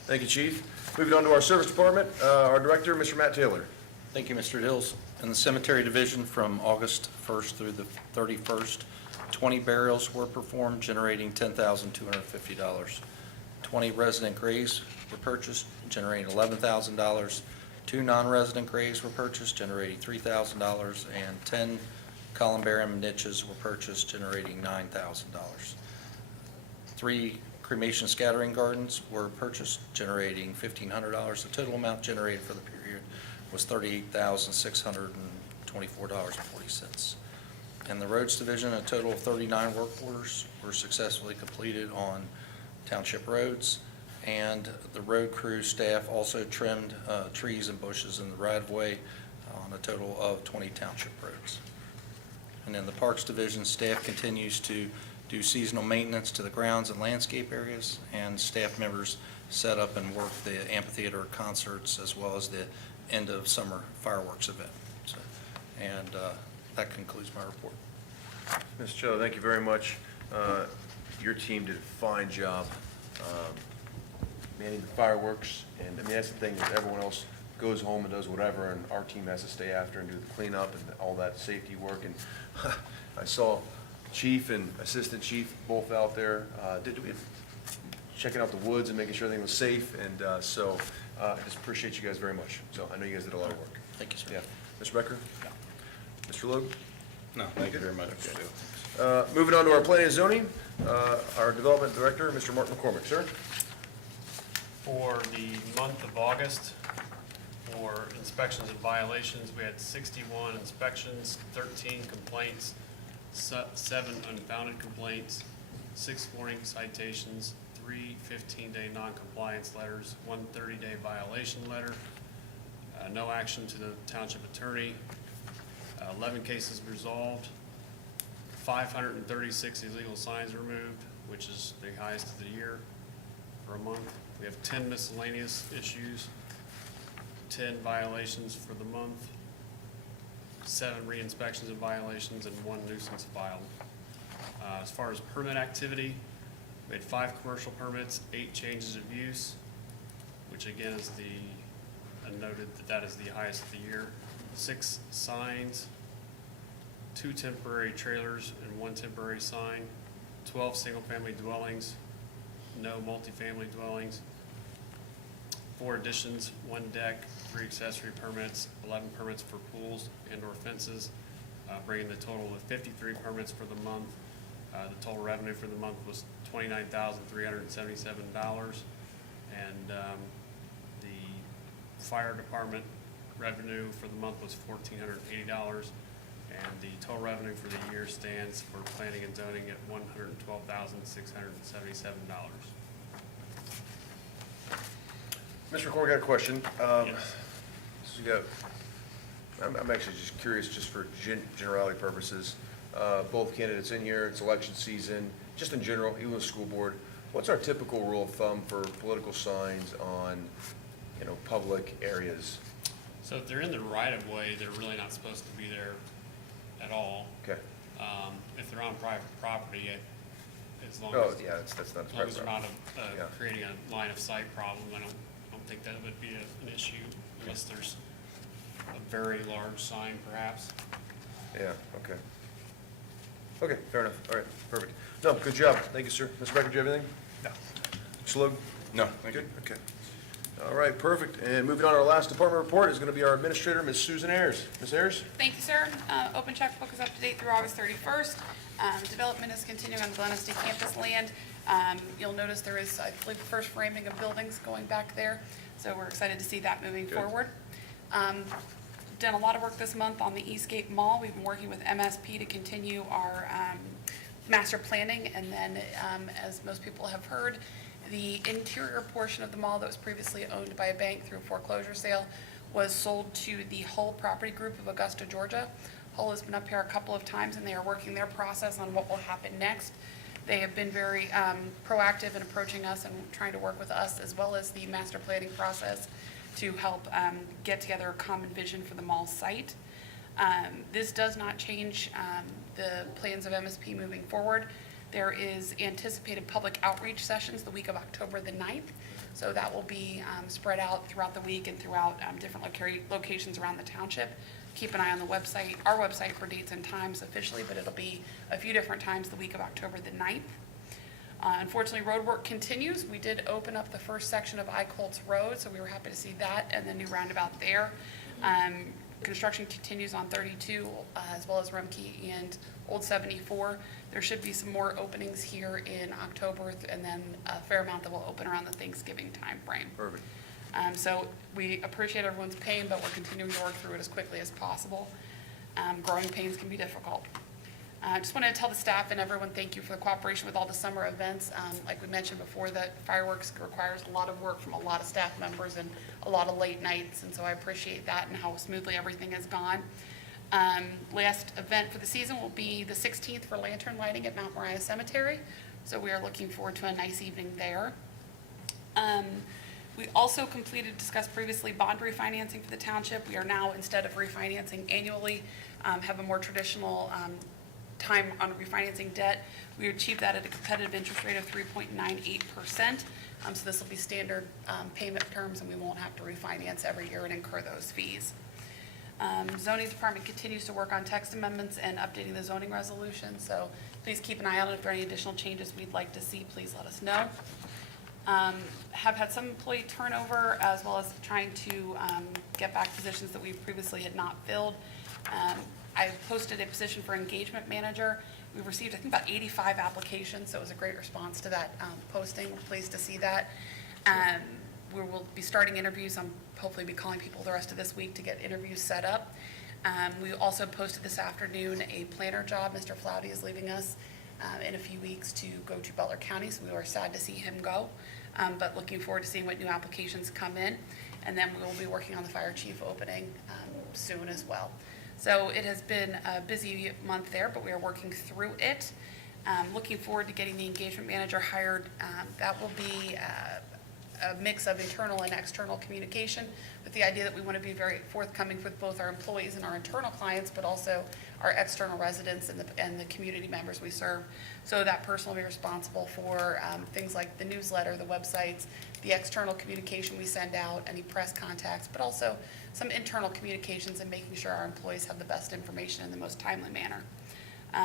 Thank you, Chief. Moving on to our service department, our director, Mr. Matt Taylor. Thank you, Mr. Dills. In the cemetery division, from August 1st through the 31st, 20 burials were performed, generating $10,250. 20 resident graves were purchased, generating $11,000. 2 non-resident graves were purchased, generating $3,000, and 10 columbarium niches were purchased, generating $9,000. 3 cremation scattering gardens were purchased, generating $1,500. The total amount generated for the period was $38,624.40. In the roads division, a total of 39 work orders were successfully completed on township roads, and the road crew staff also trimmed trees and bushes in the right-of-way on a total of 20 township roads. And in the parks division, staff continues to do seasonal maintenance to the grounds and landscape areas, and staff members set up and work the amphitheater concerts as well as the end of summer fireworks event. So, and that concludes my report. Ms. Cho, thank you very much. Your team did a fine job manning the fireworks, and I mean, that's the thing, is everyone else goes home and does whatever, and our team has to stay after and do the cleanup and all that safety work, and I saw chief and assistant chief both out there, checking out the woods and making sure everything was safe, and so I just appreciate you guys very much. So I know you guys did a lot of work. Thank you, sir. Yeah. Mr. Becker? Mr. Logue? No, thank you very much. Moving on to our planning and zoning, our development director, Mr. Mark McCormick, sir. For the month of August, for inspections and violations, we had 61 inspections, 13 complaints, 7 unfounded complaints, 6 warning citations, 3 15-day non-compliance letters, 1 30-day violation letter, no action to the township attorney, 11 cases resolved, 536 illegal signs removed, which is the highest of the year for a month. We have 10 miscellaneous issues, 10 violations for the month, 7 re-inspections and violations, and 1 nuisance filed. As far as permit activity, we had 5 commercial permits, 8 changes of use, which again is noted that is the highest of the year. 6 signs, 2 temporary trailers and 1 temporary sign, 12 single-family dwellings, no multifamily dwellings, 4 additions, 1 deck, 3 accessory permits, 11 permits for pools and/or fences, bringing the total to 53 permits for the month. The total revenue for the month was $29,377, and the fire department revenue for the month was $1,480, and the total revenue for the year stands for planning and zoning at $112,677. Mr. McCormick, I got a question. Yes. So I'm actually just curious, just for generality purposes, both candidates in here, it's election season, just in general, even with school board, what's our typical rule of thumb for political signs on, public areas? So if they're in the right-of-way, they're really not supposed to be there at all. Okay. If they're on private property, as long Oh, as, yeah, that's not. as long as they're not Yeah. creating a line-of-sight problem, I don't think that would be an issue unless there's a very large sign perhaps. Yeah, okay. Okay, fair enough. All right, perfect. No, good job. Thank you, sir. Mr. Becker, do you have anything? No. Mr. Logue? No, thank you. Good, okay. All right, perfect. And moving on, our last department report is going to be our administrator, Ms. Susan Ayers. Ms. Ayers? Thank you, sir. Open checkbook is up to date through August 31st. Development is continuing on Glen State campus land. You'll notice there is, I believe, the first framing of buildings going back there, so we're excited to see that moving Good. forward. Done a lot of work this month on the Eastgate Mall. We've been working with MSP to continue our master planning, and then, as most people have heard, the interior portion of the mall that was previously owned by a bank through a foreclosure sale was sold to the Hull Property Group of Augusta, Georgia. Hull has been up here a couple of times, and they are working their process on what will happen next. They have been very proactive in approaching us and trying to work with us, as well as the master planning process, to help get together a common vision for the mall site. This does not change the plans of MSP moving forward. There is anticipated public outreach sessions the week of October the 9th. So that will be spread out throughout the week and throughout different locations around the township. Keep an eye on the website, our website, for dates and times officially, but it'll be a few different times the week of October the 9th. Unfortunately, road work continues. We did open up the first section of I-Colts Road, so we were happy to see that, and the new roundabout there. Construction continues on 32, as well as Rumkey and Old 74. There should be some more openings here in October, and then a fair amount that will open around the Thanksgiving timeframe. Perfect. So we appreciate everyone's pain, but we're continuing to work through it as quickly as possible. Growing pains can be difficult. I just wanted to tell the staff and everyone, thank you for the cooperation with all the summer events. Like we mentioned before, that fireworks requires a lot of work from a lot of staff members and a lot of late nights, and so I appreciate that and how smoothly everything has gone. Last event for the season will be the 16th for lantern lighting at Mount Moriah Cemetery. So we are looking forward to a nice evening there. We also discussed previously, bond refinancing for the township. We are now, instead of refinancing annually, have a more traditional time on refinancing debt. We achieved that at a competitive interest rate of 3.98%. So this will be standard payment terms, and we won't have to refinance every year and incur those fees. Zoning department continues to work on text amendments and updating the zoning resolution, so please keep an eye out. If there are any additional changes we'd like to see, please let us know. Have had some employee turnover, as well as trying to get back positions that we previously had not filled. I posted a position for engagement manager. We received, I think, about 85 applications, so it was a great response to that posting. We're pleased to see that. We will be starting interviews. I'm hopefully be calling people the rest of this week to get interviews set up. We also posted this afternoon a planner job. Mr. Flouty is leaving us in a few weeks to go to Butler County, so we were sad to see him go, but looking forward to seeing what new applications come in. And then we will be working on the fire chief opening soon as well. So it has been a busy month there, but we are working through it. Looking forward to getting the engagement manager hired. That will be a mix of internal and external communication, with the idea that we want to be very forthcoming with both our employees and our internal clients, but also our external residents and the community members we serve. So that person will be responsible for things like the newsletter, the websites, the external communication we send out, any press contacts, but also some internal communications and making sure our employees have the best information in the most timely manner.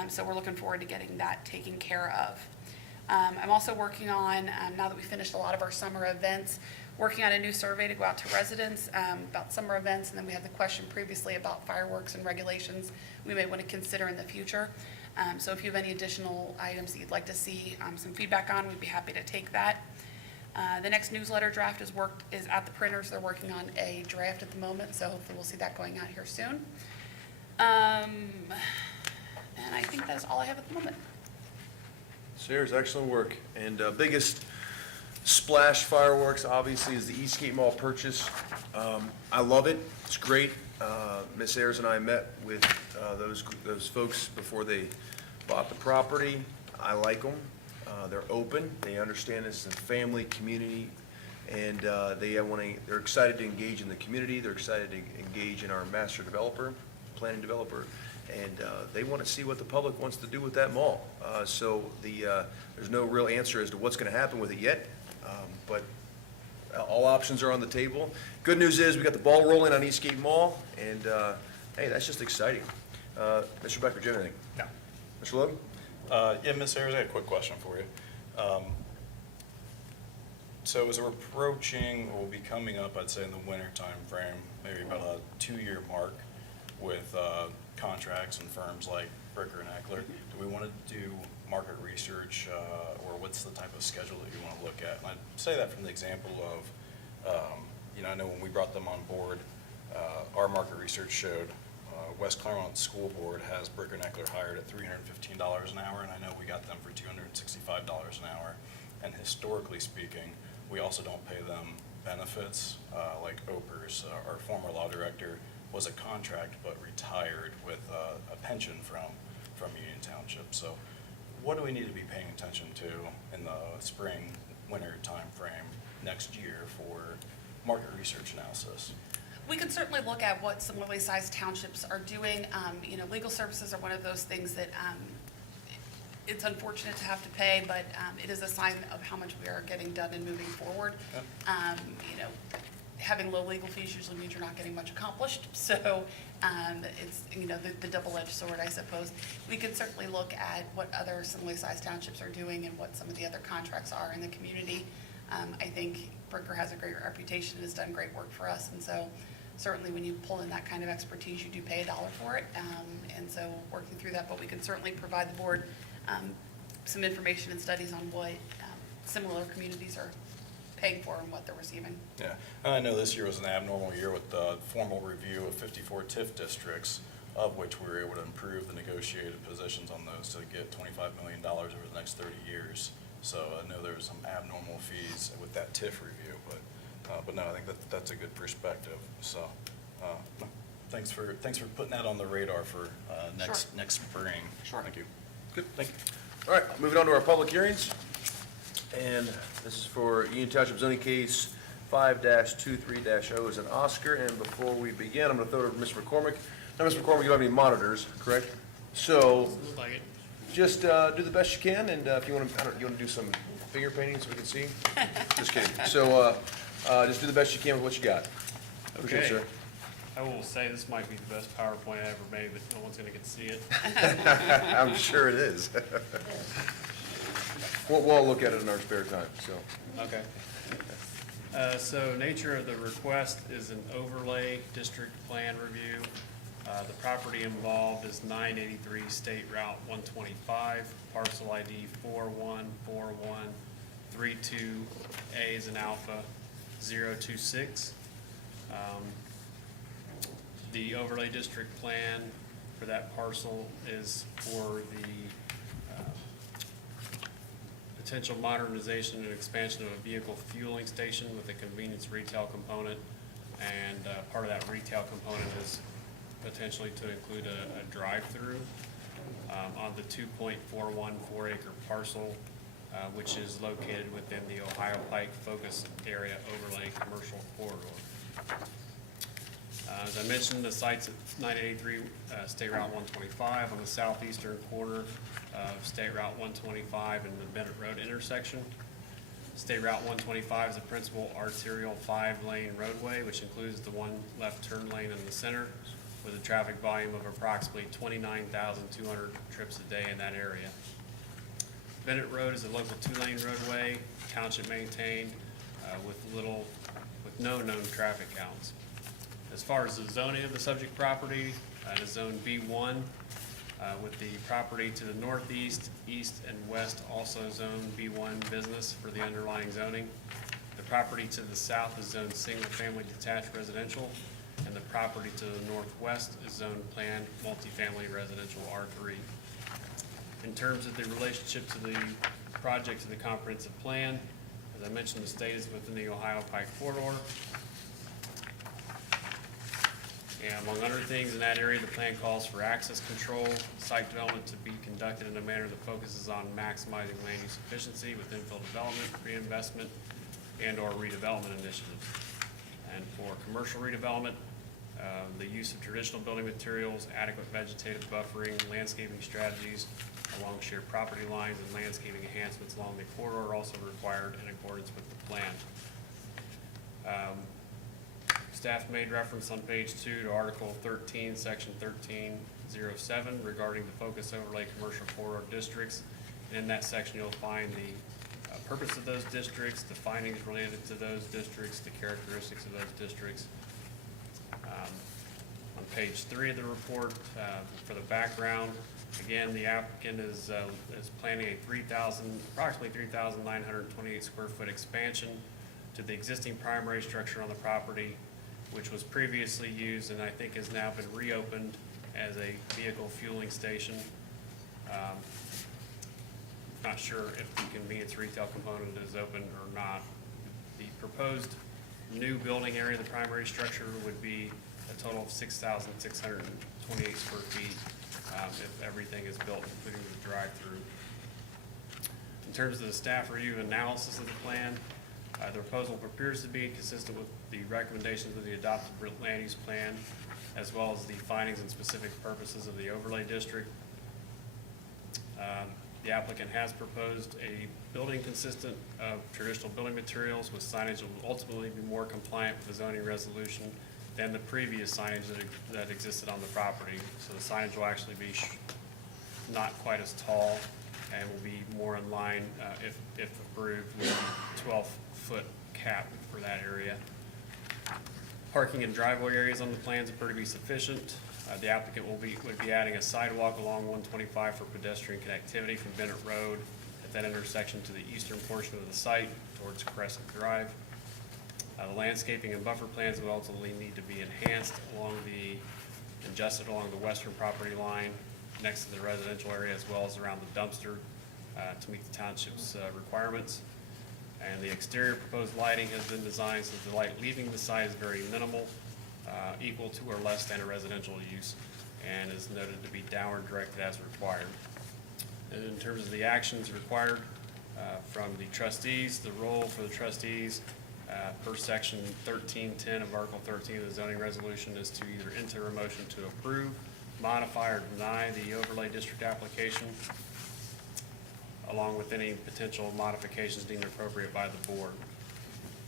So we're looking forward to getting that taken care of. I'm also working on, now that we finished a lot of our summer events, working on a new survey to go out to residents about summer events, and then we had the question previously about fireworks and regulations we may want to consider in the future. So if you have any additional items that you'd like to see some feedback on, we'd be happy to take that. The next newsletter draft is at the printers. They're working on a draft at the moment, so hopefully we'll see that going out here soon. And I think that's all I have at the moment. Sarah's excellent work. And biggest splash fireworks, obviously, is the Eastgate Mall purchase. I love it. It's great. Miss Ayers and I met with those folks before they bought the property. I like them. They're open. They understand this is a family community, and they're excited to engage in the community. They're excited to engage in our master developer, planning developer, and they want to see what the public wants to do with that mall. So there's no real answer as to what's going to happen with it yet, but all options are on the table. Good news is we got the ball rolling on Eastgate Mall, and hey, that's just exciting. Mr. Becker, do you have anything? No. Mr. Logan? Yeah, Ms. Ayers, I had a quick question for you. So as we're approaching, we'll be coming up, I'd say in the winter time frame, maybe about a 2-year mark with contracts and firms like Bricker and Eckler. Do we want to do market research, or what's the type of schedule that you want to look at? And I say that from the example of, I know when we brought them on board, our market research showed West Claremont School Board has Bricker and Eckler hired at $315 an hour, and I know we got them for $265 an hour. And historically speaking, we also don't pay them benefits, like Opers, our former law director, was a contract but retired with a pension from Union Township. So what do we need to be paying attention to in the spring, winter time frame next year for market research analysis? We can certainly look at what similarly sized townships are doing. Legal services are one of those things that it's unfortunate to have to pay, but it is a sign of how much we are getting done and moving forward. Yep. Having low legal fees usually means you're not getting much accomplished. So it's, the double-edged sword, I suppose. We can certainly look at what other similarly sized townships are doing and what some of the other contracts are in the community. I think Bricker has a great reputation and has done great work for us. And so certainly when you pull in that kind of expertise, you do pay $1 for it. And so working through that, but we can certainly provide the board some information and studies on what similar communities are paying for and what they're receiving. Yeah, and I know this year was an abnormal year with the formal review of 54 TIF districts, of which we were able to improve the negotiated positions on those to get $25 million over the next 30 years. So I know there was some abnormal fees with that TIF review, but no, I think that's a good perspective. So, no. Thanks for putting that on the radar for next spring. Sure. Thank you. Good, thank you. All right, moving on to our public hearings. And this is for Union Township zoning case 5-23-0 as an Oscar. And before we begin, I'm going to throw it over to Mr. McCormick. Now, Mr. McCormick, you don't have any monitors, correct? So Looks like it. just do the best you can, and if you want to, you want to do some finger painting so we can see? Just kidding. So just do the best you can with what you got. Appreciate it, Okay. sir. I will say this might be the best PowerPoint I ever made, but no one's gonna get to see it. I'm sure it is. We'll all look at it in our spare time, so. Okay. So nature of the request is an overlay district plan review. The property involved is 983 State Route 125, parcel ID 414132A as in alpha 026. The overlay district plan for that parcel is for the potential modernization and expansion of a vehicle fueling station with a convenience retail component. And part of that retail component is potentially to include a drive-through on the 2.414 acre parcel, which is located within the Ohio Pike Focus Area Overlay Commercial Corridor. As I mentioned, the site's at 983 State Route 125 on the southeastern corner of State Route 125 and the Bennett Road intersection. State Route 125 is a principal arterial 5-lane roadway, which includes the one left turn lane in the center, with a traffic volume of approximately 29,200 trips a day in that area. Bennett Road is a local 2-lane roadway, township maintained, with no known traffic counts. As far as the zoning of the subject property, it is zone B1, with the property to the northeast, east, and west also zone B1 business for the underlying zoning. The property to the south is zoned single-family detached residential, and the property to the northwest is zoned planned multifamily residential R3. In terms of the relationship to the project to the comprehensive plan, as I mentioned, the state is within the Ohio Pike corridor. And among other things in that area, the plan calls for access control, site development to be conducted in a manner that focuses on maximizing land use efficiency with infill development, reinvestment, and/or redevelopment initiatives. And for commercial redevelopment, the use of traditional building materials, adequate vegetative buffering, landscaping strategies along shared property lines, and landscaping enhancements along the corridor are also required in accordance with the plan. Staff made reference on page 2 to Article 13, Section 1307 regarding the focus overlay commercial corridor districts. And in that section, you'll find the purpose of those districts, the findings related to those districts, the characteristics of those districts. On page 3 of the report, for the background, again, the applicant is planning a approximately 3,928 square foot expansion to the existing primary structure on the property, which was previously used and I think has now been reopened as a vehicle fueling station. Not sure if the convenience retail component is open or not. The proposed new building area, the primary structure, would be a total of 6,628 square feet if everything is built, including the drive-through. In terms of the staff review analysis of the plan, the proposal appears to be consistent with the recommendations of the adopted land use plan, as well as the findings and specific purposes of the overlay district. The applicant has proposed a building consistent of traditional building materials with signage that will ultimately be more compliant with the zoning resolution than the previous signage that existed on the property. So the signage will actually be not quite as tall and will be more in line, if approved, with the 12-foot cap for that area. Parking and driveway areas on the plans appear to be sufficient. The applicant would be adding a sidewalk along 125 for pedestrian connectivity from Bennett Road at that intersection to the eastern portion of the site towards Crescent Drive. The landscaping and buffer plans will ultimately need to be enhanced adjusted along the western property line next to the residential area, as well as around the dumpster to meet the township's requirements. And the exterior proposed lighting has been designed so the light leaving the site is very minimal. equal to or less than a residential use, and is noted to be downward directed as required. And in terms of the actions required from the trustees, the role for the trustees per section 1310 of Article 13 of the zoning resolution is to either enter a motion to approve, modify, or deny the overlay district application, along with any potential modifications deemed appropriate by the board.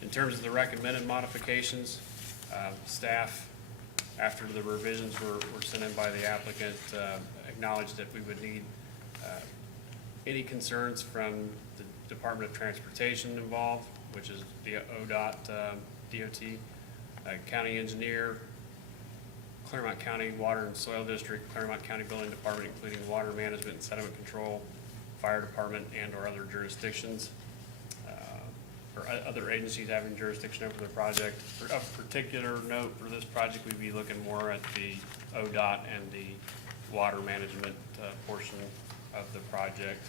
In terms of the recommended modifications, staff, after the revisions were sent in by the applicant, acknowledged that we would need any concerns from the Department of Transportation involved, which is the ODOT, DOT, county engineer, Claremont County Water and Soil District, Claremont County Building Department, including water management and sediment control, fire department, and/or other jurisdictions, or other agencies having jurisdiction over the project. Of particular note for this project, we'd be looking more at the ODOT and the water management portion of the project.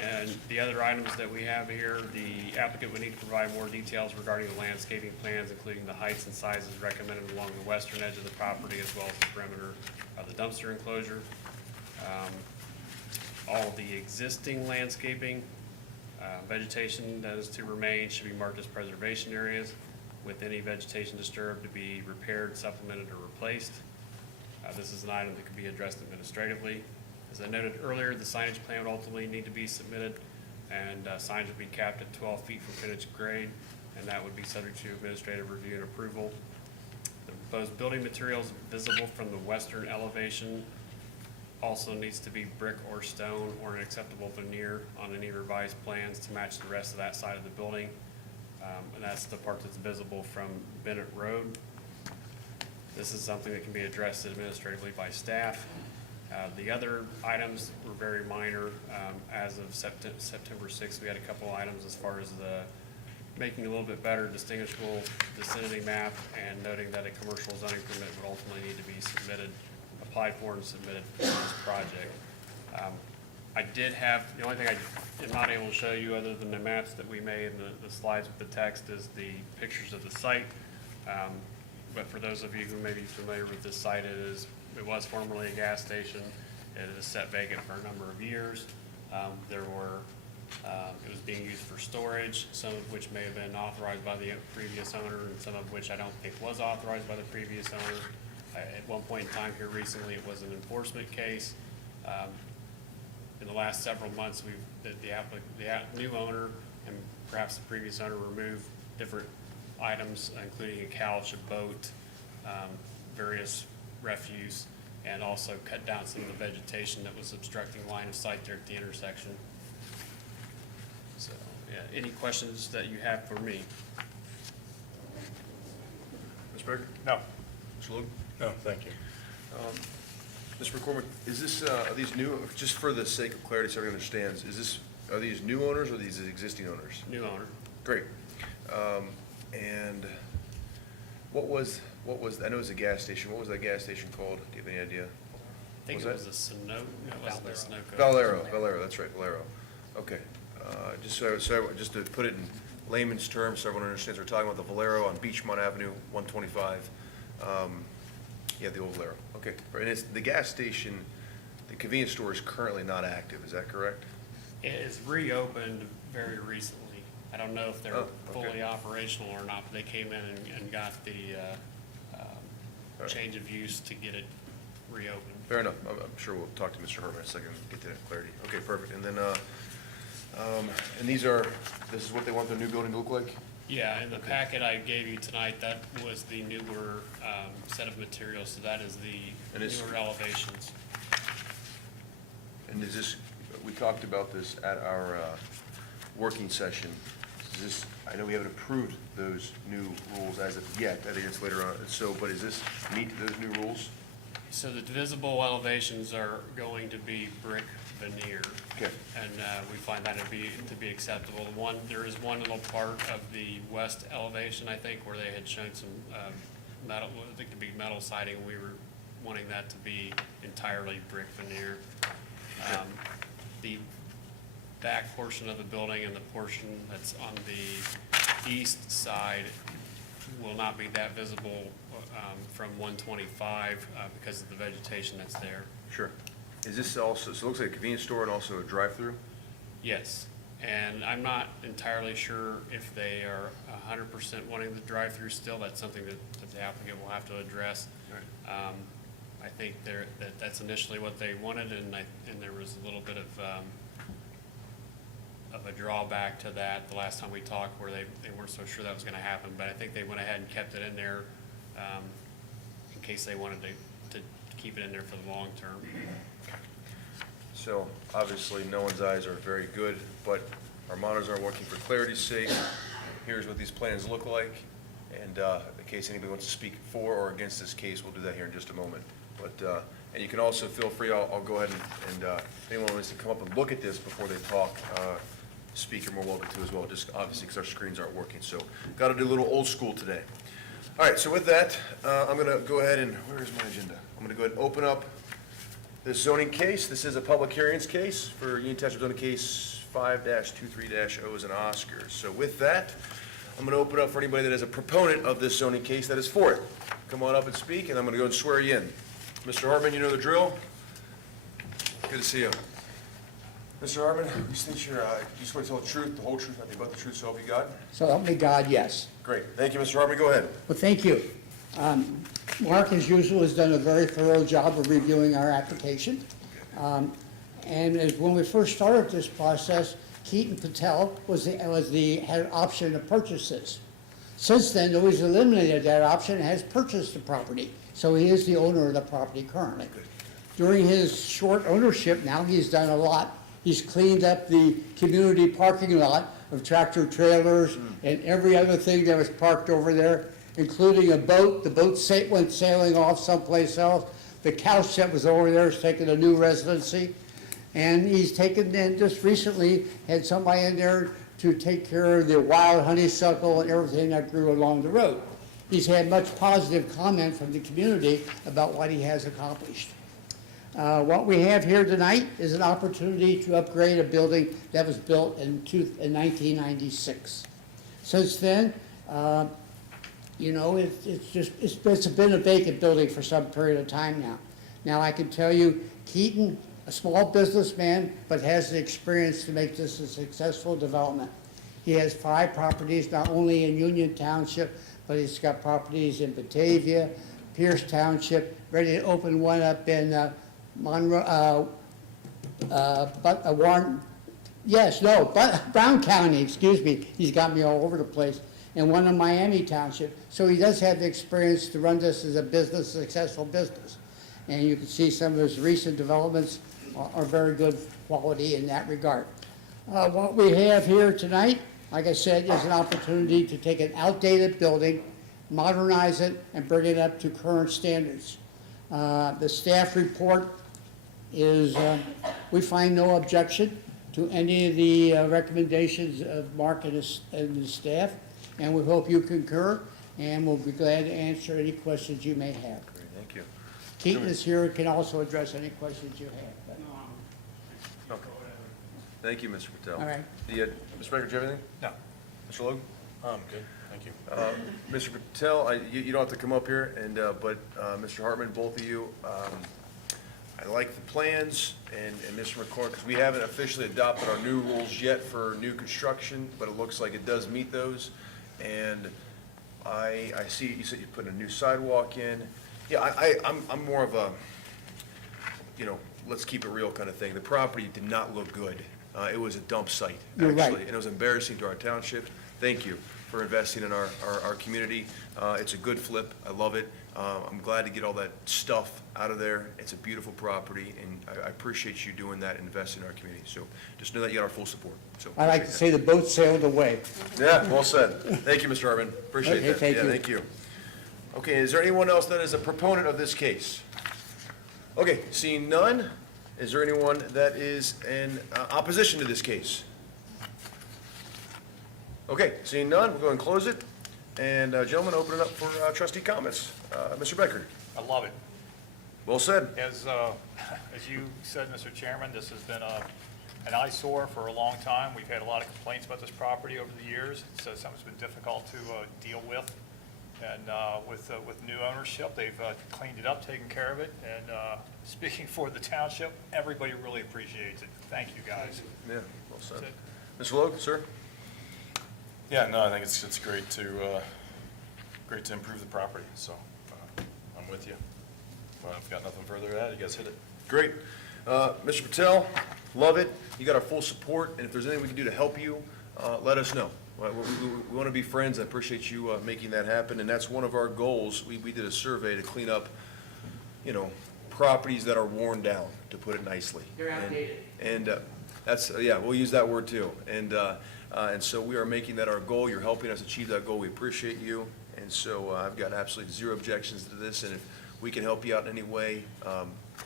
And the other items that we have here, the applicant would need to provide more details regarding the landscaping plans, including the heights and sizes recommended along the western edge of the property, as well as the perimeter of the dumpster enclosure. All of the existing landscaping, vegetation that is to remain should be marked as preservation areas, with any vegetation disturbed to be repaired, supplemented, or replaced. This is an item that could be addressed administratively. As I noted earlier, the signage plan would ultimately need to be submitted, and signage would be capped at 12 feet from finished grade, and that would be subject to administrative review and approval. The proposed building materials visible from the western elevation also needs to be brick or stone or an acceptable veneer on any revised plans to match the rest of that side of the building. And that's the part that's visible from Bennett Road. This is something that can be addressed administratively by staff. The other items were very minor. As of September 6th, we had a couple items as far as the making a little bit better distinguishable vicinity map and noting that a commercial zoning permit would ultimately need to be submitted, applied for and submitted for this project. I did have, the only thing I am not able to show you other than the maps that we made and the slides with the text is the pictures of the site. But for those of you who may be familiar with this site, it was formerly a gas station. It is set vacant for a number of years. It was being used for storage, some of which may have been authorized by the previous owner, and some of which I don't think was authorized by the previous owner. At one point in time here recently, it was an enforcement case. In the last several months, the new owner and perhaps the previous owner removed different items, including a couch, a boat, various refuse, and also cut down some of the vegetation that was obstructing line of sight there at the intersection. So, yeah, any questions that you have for me? Mr. Baker? No. Mr. Logan? No, thank you. Mr. McCormick, is this, are these new, just for the sake of clarity so everyone understands, are these new owners or are these existing owners? New owner. Great. And what was, I know it was a gas station, what was that gas station called? Do you have any idea? I think it was a Sunoco. No, it wasn't a Sunoco. Valero, that's right, Valero. Okay. Just to put it in layman's terms so everyone understands, we're talking about the Valero on Beachmont Avenue, 125. Yeah, the old Valero. Okay. And it's, the gas station, the convenience store is currently not active, is that correct? It is reopened very recently. I don't know if they're Oh, okay. fully operational or not, but they came in and got the right. change of use to get it reopened. Fair enough. I'm sure we'll talk to Mr. Herman in a second and get to that clarity. Okay, perfect. And then, and this is what they want their new building to look like? Yeah, in the packet I gave you tonight, that was the newer set of materials, so that is the newer elevations. And is this, we talked about this at our working session. Is this, I know we haven't approved those new rules as of yet. I think it's later on. So, but is this meet those new rules? So the visible elevations are going to be brick veneer. Okay. And we find that to be acceptable. There is one little part of the west elevation, I think, where they had shown some metal, I think to be metal siding. We were wanting that to be entirely brick veneer. The back portion of the building and the portion that's on the east side will not be that visible from 125 because of the vegetation that's there. Sure. Is this also, so it looks like a convenience store and also a drive-through? Yes, and I'm not entirely sure if they are 100% wanting the drive-through still. That's something that the applicant will have to address. I think that's initially what they wanted, and there was a little bit of a drawback to that the last time we talked, where they weren't so sure that was going to happen. But I think they went ahead and kept it in there in case they wanted to keep it in there for the long term. So obviously, no one's eyes are very good, but our monitors are working for clarity's sake. Here's what these plans look like. And in case anybody wants to speak for or against this case, we'll do that here in just a moment. But, and you can also feel free, I'll go ahead and if anyone wants to come up and look at this before they talk, speak, you're more welcome to as well, just obviously because our screens aren't working. So got to do a little old school today. All right, so with that, I'm going to go ahead and, where is my agenda? I'm going to go ahead and open up this zoning case. This is a public hearings case for Union Township zoning case 5-23-O's and Oscars. So with that, I'm going to open up for anybody that is a proponent of this zoning case that is for it. Come on up and speak, and I'm going to go and swear you in. Mr. Hartman, you know the drill. Good to see you. Mr. Hartman, you state you just want to tell the truth, the whole truth, nothing but the truth, so help you God? So help me God, yes. Great. Thank you, Mr. Hartman. Go ahead. Well, thank you. Mark, as usual, has done a very thorough job of reviewing our application. When we first started this process, Keaton Patel had an option to purchase this. Since then, though, he's eliminated that option and has purchased the property. So he is the owner of the property currently. During his short ownership now, he's done a lot. He's cleaned up the community parking lot of tractor trailers and every other thing that was parked over there, including a boat. The boat went sailing off someplace else. The couch that was over there has taken a new residency. And he's taken, and just recently had somebody in there to take care of the wild honeysuckle and everything that grew along the road. He's had much positive comment from the community about what he has accomplished. What we have here tonight is an opportunity to upgrade a building that was built in 1996. Since then, you know, it's been a vacant building for some period of time now. Now, I can tell you, Keaton, a small businessman, but has the experience to make this a successful development. He has 5 properties, not only in Union Township, but he's got properties in Batavia, Pierce Township, ready to open one up in Brown County, excuse me. He's got me all over the place. And one in Miami Township. So he does have the experience to run this as a successful business. And you can see some of his recent developments are very good quality in that regard. What we have here tonight, like I said, is an opportunity to take an outdated building, modernize it, and bring it up to current standards. The staff report is, we find no objection to any of the recommendations of Mark and his staff, and we hope you concur, and we'll be glad to answer any questions you may have. Great, thank you. Keaton is here, and can also address any questions you have. Okay. Thank you, Mr. Patel. All right. Mr. Becker, do you have anything? No. Mr. Logan? I'm good, thank you. Mr. Patel, you don't have to come up here, but Mr. Hartman, both of you, I like the plans, and Mr. McCormick, because we haven't officially adopted our new rules yet for new construction, but it looks like it does meet those. And I see, you said you're putting a new sidewalk in. Yeah, I'm more of a, you know, let's keep it real kind of thing. The property did not look good. It was a dump site, You're actually. right. And it was embarrassing to our township. Thank you for investing in our community. It's a good flip. I love it. I'm glad to get all that stuff out of there. It's a beautiful property, and I appreciate you doing that and investing in our community. So just know that you got our full support. So I like to say the boat sailed away. yeah, well said. Thank you, Mr. Hartman. Appreciate Okay, that. thank Yeah, you. thank you. Okay, is there anyone else that is a proponent of this case? Okay, seeing none, is there anyone that is in opposition to this case? Okay, seeing none, we'll go and close it. And gentlemen, open it up for trustee comments. Mr. Becker? I love it. Well said. As you said, Mr. Chairman, this has been an eyesore for a long time. We've had a lot of complaints about this property over the years. It's something that's been difficult to deal with. And with new ownership, they've cleaned it up, taken care of it. And speaking for the township, everybody really appreciates it. Thank you, guys. Yeah, well said. That's Mr. Logue, sir? Yeah, no, I think it's great to improve the property, so I'm with you. Well, I've got nothing further to add. You guys hit it. Great. Mr. Patel, love it. You got our full support, and if there's anything we can do to help you, let us know. We want to be friends. I appreciate you making that happen, and that's one of our goals. We did a survey to clean up, properties that are worn down, to put it nicely. They're outdated. And that's, yeah, we'll use that word too. And so we are making that our goal. You're helping us achieve that goal. We appreciate you. And so I've got absolutely zero objections to this, and if we can help you out in any way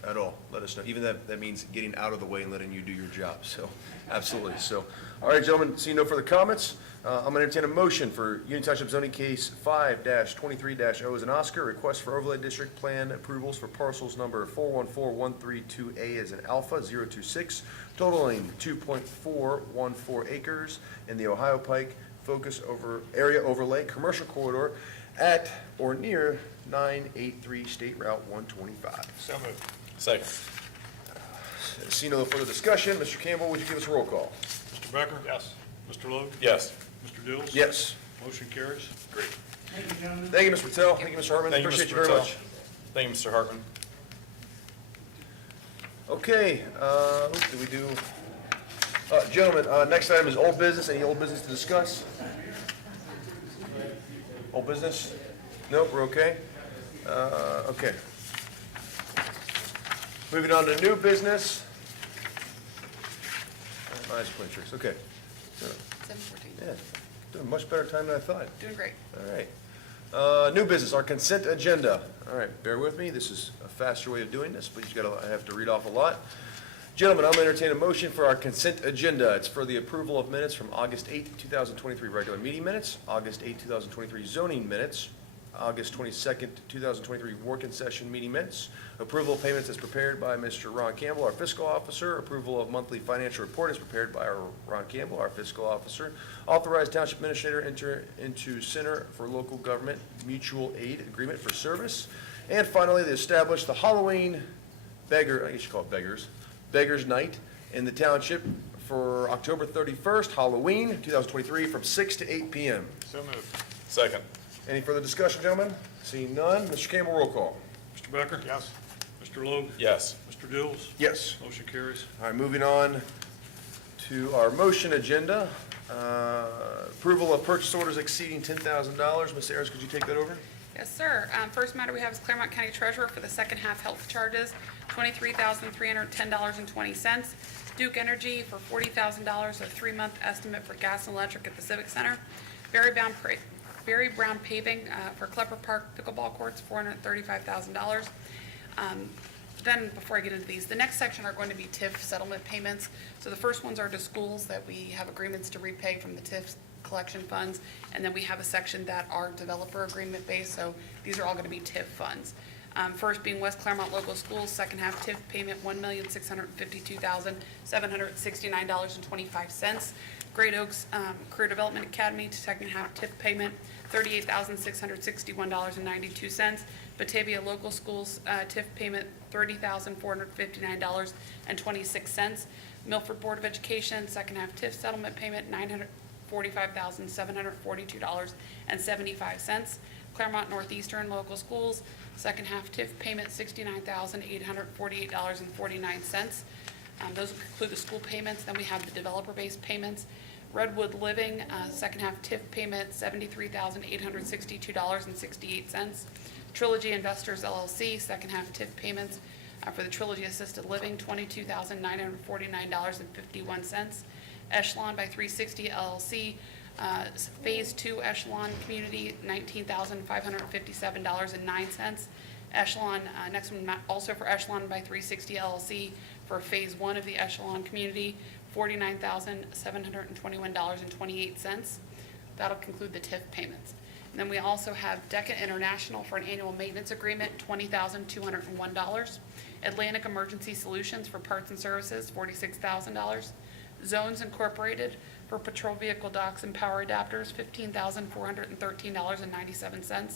at all, let us know. Even that means getting out of the way and letting you do your job. So, absolutely. So, all right, gentlemen, seeing no further comments, I'm going to entertain a motion for Union Township zoning case 5-23-0 as an Oscar, request for overlay district plan approvals for parcels number 414132A as an alpha 026, totaling 2.414 acres in the Ohio Pike Focus Area Overlay Commercial Corridor at or near 983 State Route 125. So moved. Second. Seeing no further discussion, Mr. Campbell, would you give us a roll call? Mr. Becker? Yes. Mr. Logue? Yes. Mr. Dills? Yes. Motion carries. Great. Thank you, gentlemen. Thank you, Mr. Patel. Thank you, Mr. Hartman. Thank you, Appreciate Mr. you very Patel. much. Thank you, Mr. Hartman. Okay, what did we do? Gentlemen, next item is old business. Any old business to discuss? Old business? Nope, we're okay. Okay. Moving on to new business. My eyes playing tricks. Okay. 7:14. Yeah, doing a much better time than I thought. Doing great. All right. New business, our consent agenda. All right, bear with me. This is a faster way of doing this, but I have to read off a lot. Gentlemen, I'm going to entertain a motion for our consent agenda. It's for the approval of minutes from August 8, 2023 regular meeting minutes, August 8, 2023 zoning minutes, August 22nd, 2023 working session meeting minutes, approval of payments as prepared by Mr. Ron Campbell, our fiscal officer, approval of monthly financial report as prepared by our Ron Campbell, our fiscal officer, authorized township administrator enter into Center for Local Government Mutual Aid Agreement for Service, and finally, they established the Halloween I guess you call it Beggars Night in the township for October 31st, Halloween, 2023, from 6 to 8 p.m. So moved. Second. Any further discussion, gentlemen? Seeing none, Mr. Campbell, roll call. Mr. Becker? Yes. Mr. Logue? Yes. Mr. Dills? Yes. Motion carries. All right, moving on to our motion agenda. Approval of purchase orders exceeding $10,000. Ms. Ayers, could you take that over? Yes, sir. First matter we have is Claremont County Treasurer for the second half health charges, $23,310.20. Duke Energy for $40,000, a 3-month estimate for gas and electric at the Civic Center. Barry Brown Paving for Klepper Park pickleball courts, $435,000. Then, before I get into these, the next section are going to be TIF settlement payments. So the first ones are to schools that we have agreements to repay from the TIF collection funds, and then we have a section that are developer agreement based, so these are all going to be TIF funds. First being West Claremont Local Schools, second half TIF payment, $1,652,769.25. Great Oaks Career Development Academy, second half TIF payment, $38,661.92. Batavia Local Schools TIF payment, $30,459.26. Milford Board of Education, second half TIF settlement payment, $945,742.75. Claremont Northeastern Local Schools, second half TIF payment, $69,848.49. Those include the school payments. Then we have the developer-based payments. Redwood Living, second half TIF payment, $73,862.68. Trilogy Investors LLC, second half TIF payments for the Trilogy Assisted Living, $22,949.51. Echelon by 360 LLC, Phase 2 Echelon Community, $19,557.09. Echelon, next one also for Echelon by 360 LLC for Phase 1 of the Echelon Community, $49,721.28. That'll conclude the TIF payments. And then we also have Decca International for an annual maintenance agreement, $20,201. Atlantic Emergency Solutions for parts and services, $46,000. Zones Incorporated for patrol vehicle docks and power adapters, $15,413.97.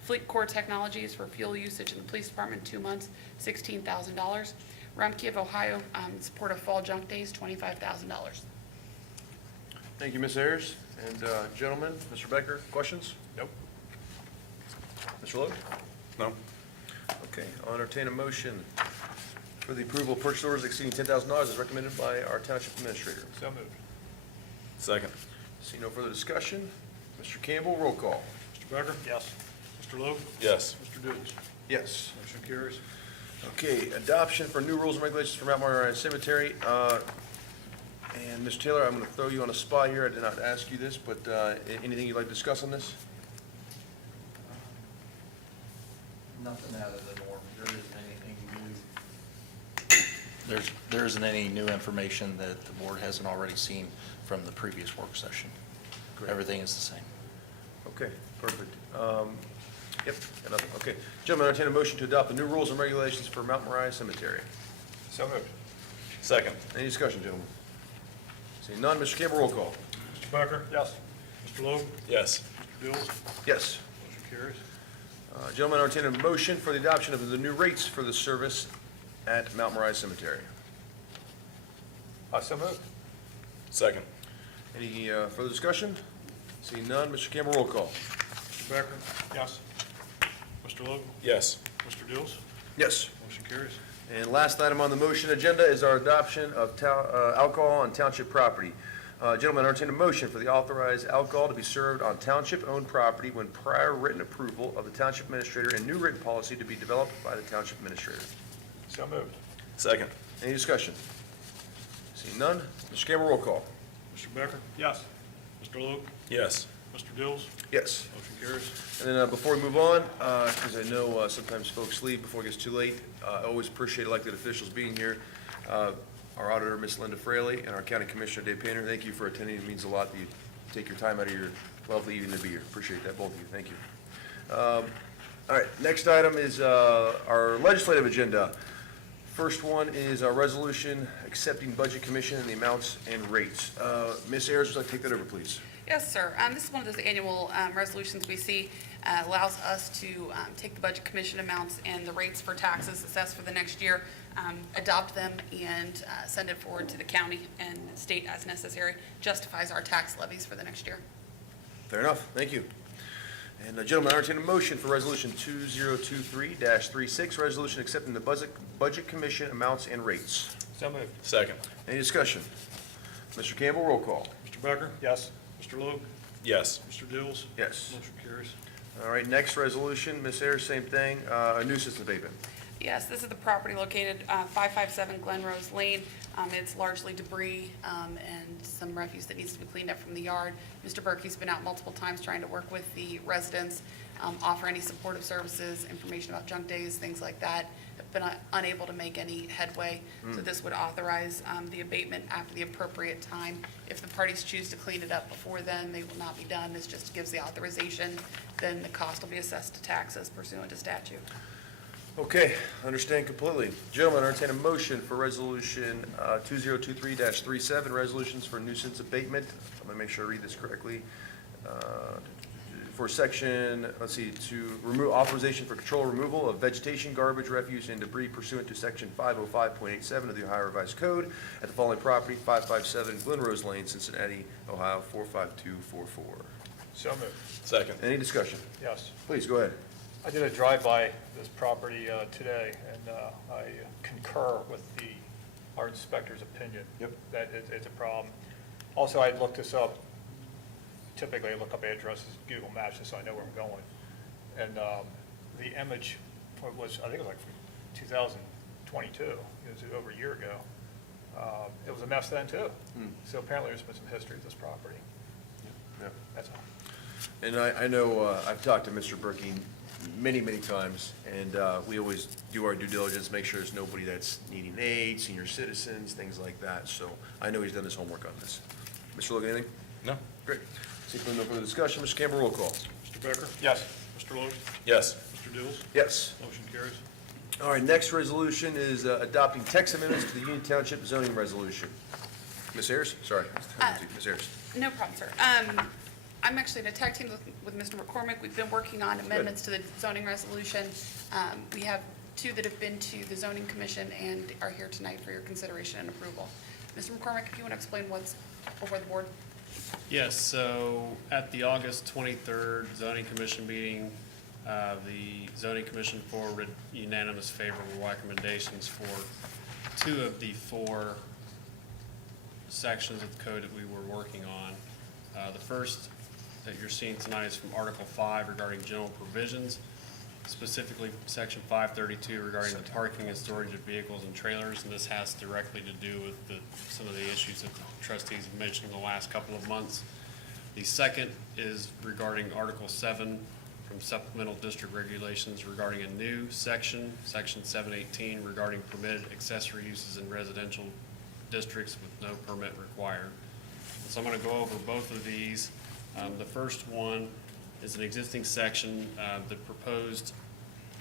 Fleet Core Technologies for fuel usage in the police department, 2 months, $16,000. Rumpke of Ohio, support of fall junk days, $25,000. Thank you, Ms. Ayers. And gentlemen, Mr. Becker, questions? Nope. Mr. Logue? No? Okay, I'll entertain a motion for the approval of purchase orders exceeding $10,000 as recommended by our township administrator. So moved. Second. See no further discussion. Mr. Campbell, roll call. Mr. Becker? Yes. Mr. Logue? Yes. Mr. Dills? Yes. Motion carries. Okay, adoption for new rules and regulations for Mount Moriah Cemetery. And Mr. Taylor, I'm going to throw you on a spot here. I did not ask you this, but anything you'd like to discuss on this? Nothing out of the norm. There isn't anything new. There isn't any new information that the board hasn't already seen from the previous work session. Great. Everything is the same. Okay, perfect. Yep, got nothing. Okay. Gentlemen, I entertain a motion to adopt the new rules and regulations for Mount Moriah Cemetery. So moved. Second. Any discussion, gentlemen? Seeing none, Mr. Campbell, roll call. Mr. Becker? Yes. Mr. Logue? Yes. Mr. Dills? Yes. Motion carries. Gentlemen, I entertain a motion for the adoption of the new rates for the service at Mount Moriah Cemetery. So moved. Second. Any further discussion? Seeing none, Mr. Campbell, roll call. Mr. Becker? Yes. Mr. Logue? Yes. Mr. Dills? Yes. Motion carries. And last item on the motion agenda is our adoption of alcohol on township property. Gentlemen, I entertain a motion for the authorized alcohol to be served on township-owned property when prior written approval of the township administrator and new written policy to be developed by the township administrator. So moved. Second. Any discussion? Seeing none, Mr. Campbell, roll call. Mr. Becker? Yes. Mr. Logue? Yes. Mr. Dills? Yes. Motion carries. And then before we move on, because I know sometimes folks leave before it gets too late, I always appreciate elected officials being here. Our auditor, Ms. Linda Fraley, and our county commissioner, Dave Painter, thank you for attending. It means a lot that you take your time out of your lovely evening to be here. Appreciate that, both of you. Thank you. All right, next item is our legislative agenda. First one is our resolution accepting budget commission and the amounts and rates. Ms. Ayers, would you like to take that over, please? Yes, sir. This is one of those annual resolutions we see, allows us to take the budget commission amounts and the rates for taxes assessed for the next year, adopt them, and send it forward to the county and state as necessary, justifies our tax levies for the next year. Fair enough, thank you. And gentlemen, I entertain a motion for resolution 2023-36, resolution accepting the budget commission amounts and rates. So moved. Second. Any discussion? Mr. Campbell, roll call. Mr. Becker? Yes. Mr. Logue? Yes. Mr. Dills? Yes. Motion carries. All right, next resolution, Ms. Ayers, same thing, a nuisance abatement. Yes, this is the property located 557 Glen Rose Lane. It's largely debris and some refuse that needs to be cleaned up from the yard. Mr. Berkey's been out multiple times trying to work with the residents, offer any supportive services, information about junk days, things like that. Have been unable to make any headway. So this would authorize the abatement after the appropriate time. If the parties choose to clean it up before then, they will not be done. This just gives the authorization. Then the cost will be assessed to taxes pursuant to statute. Okay, understand completely. Gentlemen, I entertain a motion for resolution 2023-37, resolutions for nuisance abatement. I'm going to make sure I read this correctly. For section, let's see, to remove authorization for control removal of vegetation, garbage, refuse, and debris pursuant to section 505.87 of the Ohio Revised Code at the following property, 557 Glen Rose Lane, Cincinnati, Ohio 45244. So moved. Second. Any discussion? Yes. Please, go ahead. I did a drive-by this property today, and I concur with our inspector's opinion. Yep. That it's a problem. Also, I looked this up. Typically, I look up addresses, Google Maps, just so I know where I'm going. And the image was, I think it was like from 2022, it was over a year ago. It was a mess then, too. So apparently, there's been some history of this property. Yep. That's all. And I know I've talked to Mr. Berkey many, many times, and we always do our due diligence, make sure there's nobody that's needing aid, senior citizens, things like that. So I know he's done his homework on this. Mr. Logan, anything? No. Great. Seeing no further discussion, Mr. Campbell, roll call. Mr. Mr. Becker? Yes. Mr. Logue? Yes. Mr. Dills? Yes. Motion carries. All right, next resolution is adopting text amendments to the Union Township zoning resolution. Ms. Ayers? Sorry. Ms. Ayers. No problem, sir. I'm actually in a tag team with Mr. McCormick. We've been working on amendments to the zoning resolution. We have two that have been to the zoning commission and are here tonight for your consideration and approval. Mr. McCormick, if you want to explain what's before the board? Yes, so at the August 23rd zoning commission meeting, the zoning commission forwarded unanimous favorable recommendations for two of the four sections of the code that we were working on. The first that you're seeing tonight is from Article 5 regarding general provisions, specifically Section 532 regarding the parking and storage of vehicles and trailers, and this has directly to do with some of the issues that the trustees have mentioned in the last couple of months. The second is regarding Article 7 from supplemental district regulations regarding a new section, Section 718, regarding permitted accessory uses in residential districts with no permit required. So I'm going to go over both of these. The first one is an existing section. The proposed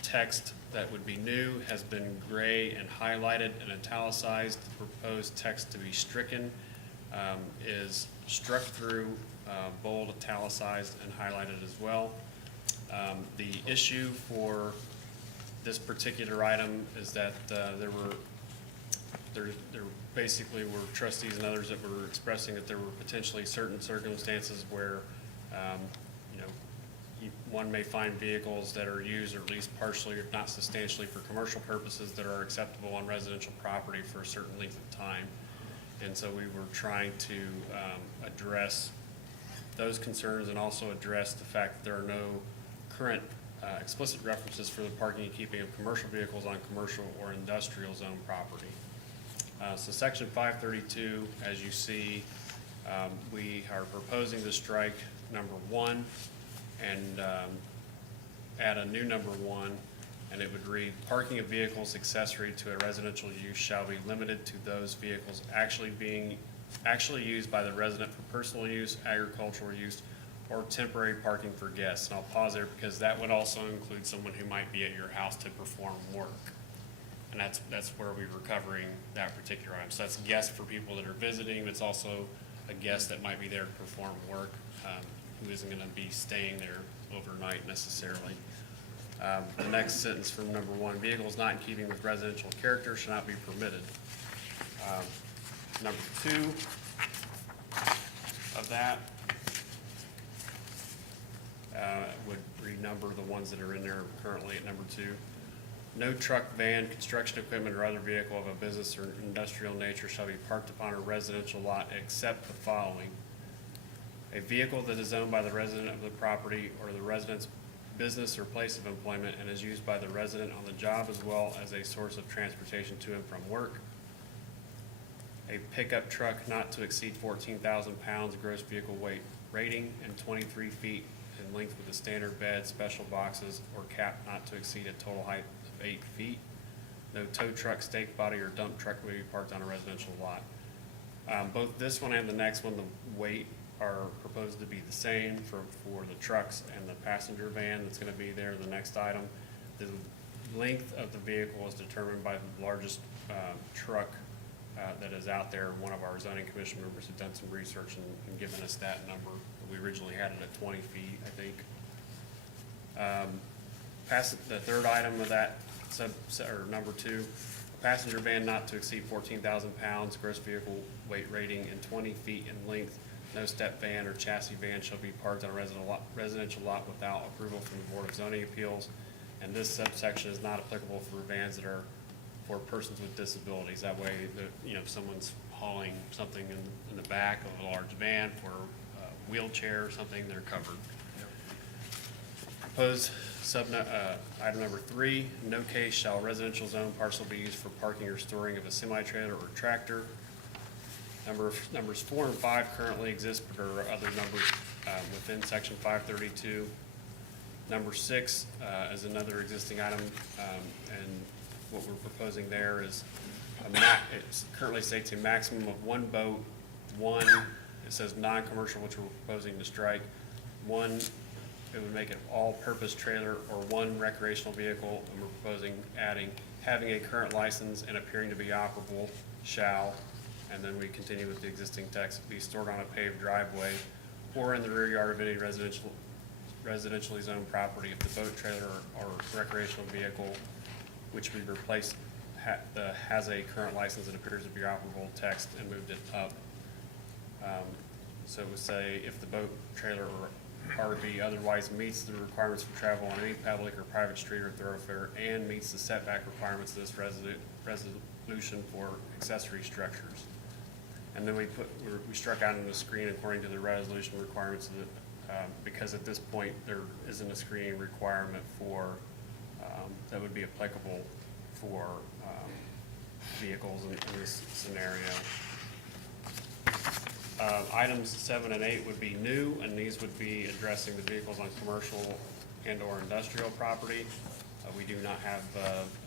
text that would be new has been gray and highlighted and italicized. The proposed text to be stricken is struck through, bold, italicized, and highlighted as well. The issue for this particular item is that there basically were trustees and others that were expressing that there were potentially certain circumstances where, one may find vehicles that are used, or at least partially, if not substantially, for commercial purposes that are acceptable on residential property for a certain length of time. And so we were trying to address those concerns and also address the fact that there are no current explicit references for the parking and keeping of commercial vehicles on commercial or industrial zone property. So Section 532, as you see, we are proposing to strike number 1 and add a new number 1, and it would read, parking of vehicles accessory to a residential use shall be limited to those vehicles actually used by the resident for personal use, agricultural use, or temporary parking for guests. And I'll pause there because that would also include someone who might be at your house to perform work. And that's where we were covering that particular item. So that's guests for people that are visiting, but it's also a guest that might be there to perform work, who isn't going to be staying there overnight necessarily. The next sentence from number 1, vehicles not in keeping with residential character should not be permitted. Number 2 of that would renumber the ones that are in there currently at number 2. No truck, van, construction equipment, or other vehicle of a business or industrial nature shall be parked upon a residential lot except the following: a vehicle that is owned by the resident of the property or the resident's business or place of employment and is used by the resident on the job as well as a source of transportation to and from work. A pickup truck not to exceed 14,000 pounds gross vehicle weight rating and 23 feet in length with a standard bed, special boxes, or cap not to exceed a total height of 8 feet. No tow truck, stake body, or dump truck may be parked on a residential lot. Both this one and the next one, the weight are proposed to be the same for the trucks and the passenger van that's going to be there, the next item. The length of the vehicle is determined by the largest truck that is out there. One of our zoning commission members have done some research and given us that number. We originally had it at 20 feet, I think. The third item of that, number 2, a passenger van not to exceed 14,000 pounds, gross vehicle weight rating, and 20 feet in length. No step van or chassis van shall be parked on a residential lot without approval from the Board of Zoning Appeals. And this subsection is not applicable for vans that are for persons with disabilities. That way, if someone's hauling something in the back of a large van for a wheelchair or something, they're covered. Proposed item number 3, in no case shall a residential zone parcel be used for parking or storing of a semi-trailer or tractor. Numbers 4 and 5 currently exist, but there are other numbers within Section 532. Number 6 is another existing item, and what we're proposing there is it currently states a maximum of 1 boat, it says non-commercial, which we're proposing to strike, 1 it would make it all-purpose trailer or one recreational vehicle, and we're proposing adding, having a current license and appearing to be operable shall, and then we continue with the existing text, be stored on a paved driveway or in the rear yard of any residentially zoned property if the boat trailer or recreational vehicle which we replaced has a current license and appears to be operable text and moved it up. So it would say if the boat trailer or RV otherwise meets the requirements for travel on any public or private street or thoroughfare and meets the setback requirements of this resolution for accessory structures. And then we struck out on the screen according to the resolution requirements of the, because at this point, there isn't a screening requirement for, that would be applicable for vehicles in this scenario. Items 7 and 8 would be new, and these would be addressing the vehicles on commercial and/or industrial property. We do not have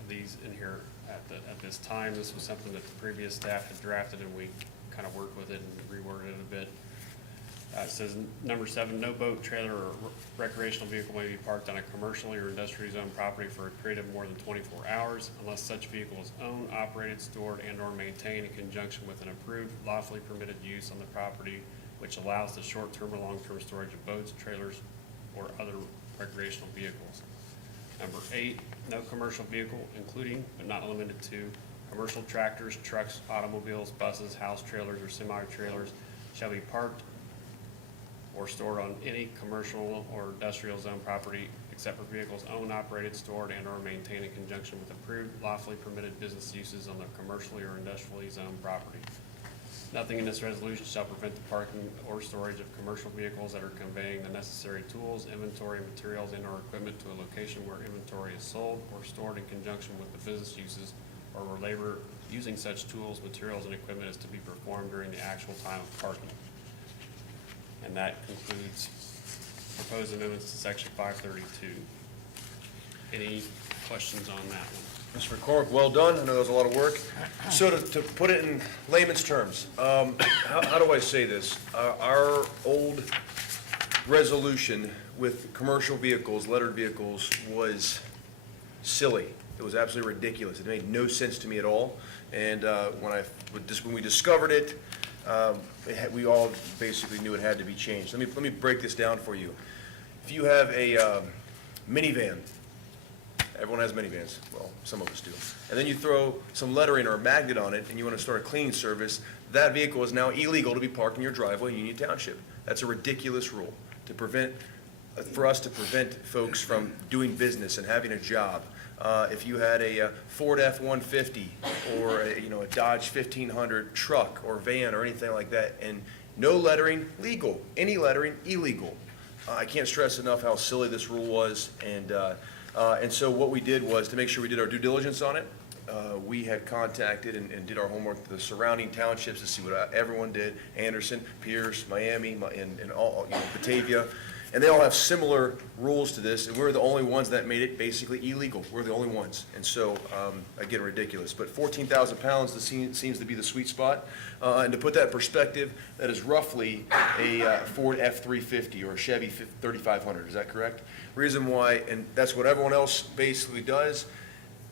these in here at this time. This was something that the previous staff had drafted, and we kind of worked with it and reworded it a bit. It says, number 7, no boat, trailer, or recreational vehicle may be parked on a commercially or industrially zoned property for a period of more than 24 hours unless such vehicle is owned, operated, stored, and/or maintained in conjunction with an approved, lawfully permitted use on the property which allows the short-term or long-term storage of boats, trailers, or other recreational vehicles. Number 8, no commercial vehicle, including but not limited to commercial tractors, trucks, automobiles, buses, house trailers, or semi-trailers shall be parked or stored on any commercial or industrial zone property except for vehicles owned, operated, stored, and/or maintained in conjunction with approved, lawfully permitted business uses on the commercially or industrially zoned property. Nothing in this resolution shall prevent the parking or storage of commercial vehicles that are conveying the necessary tools, inventory, materials, and/or equipment to a location where inventory is sold or stored in conjunction with the business uses or where labor using such tools, materials, and equipment is to be performed during the actual time of parking. And that concludes proposed amendments to section 532. Any questions on that one? Mr. McCormick, well done. I know that was a lot of work. So to put it in layman's terms, how do I say this? Our old resolution with commercial vehicles, lettered vehicles, was silly. It was absolutely ridiculous. It made no sense to me at all. And when we discovered it, we all basically knew it had to be changed. Let me break this down for you. If you have a minivan, everyone has minivans, well, some of us do, and then you throw some lettering or a magnet on it and you want to start a cleaning service, that vehicle is now illegal to be parked in your driveway in Union Township. That's a ridiculous rule for us to prevent folks from doing business and having a job. If you had a Ford F-150 or a Dodge 1500 truck or van or anything like that, and no lettering, legal. Any lettering, illegal. I can't stress enough how silly this rule was, and so what we did was, to make sure we did our due diligence on it, we had contacted and did our homework with the surrounding townships to see what everyone did, Anderson, Pierce, Miami, and all, Batavia. And they all have similar rules to this, and we're the only ones that made it basically illegal. We're the only ones. And so, again, ridiculous. But 14,000 pounds seems to be the sweet spot. And to put that in perspective, that is roughly a Ford F-350 or a Chevy 3500. Is that correct? Reason why, and that's what everyone else basically does.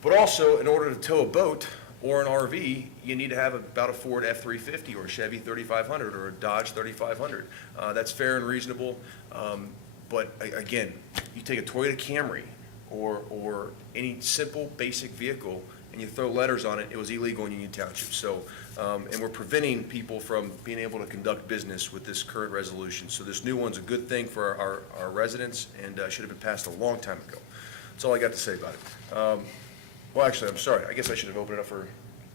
But also, in order to tow a boat or an RV, you need to have about a Ford F-350 or a Chevy 3500 or a Dodge 3500. That's fair and reasonable. But again, you take a Toyota Camry or any simple basic vehicle and you throw letters on it, it was illegal in Union Township. So, and we're preventing people from being able to conduct business with this current resolution. So this new one's a good thing for our residents and should have been passed a long time ago. That's all I got to say about it. Well, actually, I'm sorry. I guess I should have opened it up for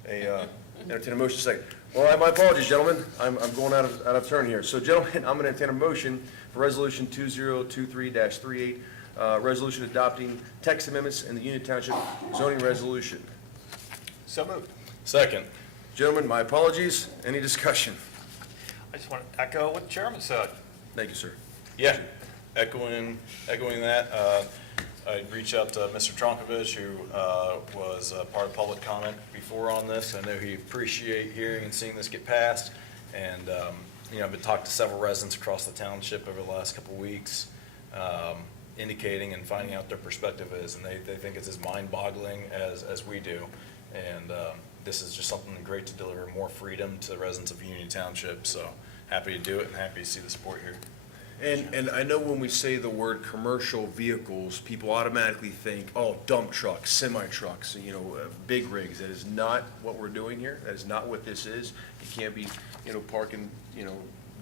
a entertain a motion second. Well, my apologies, gentlemen. I'm going out of turn here. So, gentlemen, I'm going to entertain a motion for Resolution 2023-38, resolution adopting text amendments in the Union Township zoning resolution. So moved. Second. Gentlemen, my apologies. Any discussion? I just want to echo what the chairman said. Thank you, sir. Yeah, echoing that, I reached out to Mr. Tronkovich, who was part of public comment before on this. I know he appreciated hearing and seeing this get passed. And, I've been talking to several residents across the township over the last couple of weeks. indicating and finding out their perspective is, and they think it's as mind-boggling as we do. And this is just something great to deliver more freedom to the residents of Union Township, so happy to do it and happy to see the support here. And I know when we say the word commercial vehicles, people automatically think, oh, dump trucks, semi-trucks, big rigs. That is not what we're doing here. That is not what this is. You can't be, parking,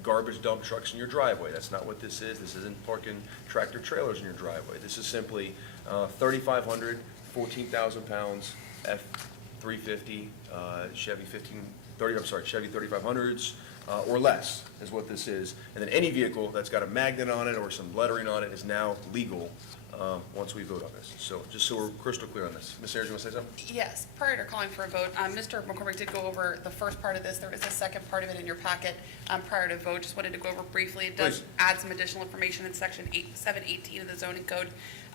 garbage dump trucks in your driveway. That's not what this is. This isn't parking tractor trailers in your driveway. This is simply 3,500, 14,000 pounds, F-350, Chevy 3,500s, or less is what this is. And then any vehicle that's got a magnet on it or some lettering on it is now legal once we vote on this. So just so we're crystal clear on this. Ms. Ayers, you want to say something? Yes, prior to calling for a vote, Mr. McCormick did go over the first part of this. There is a second part of it in your packet prior to vote. Just wanted to go over briefly. It does Please. add some additional information in section 718 of the zoning code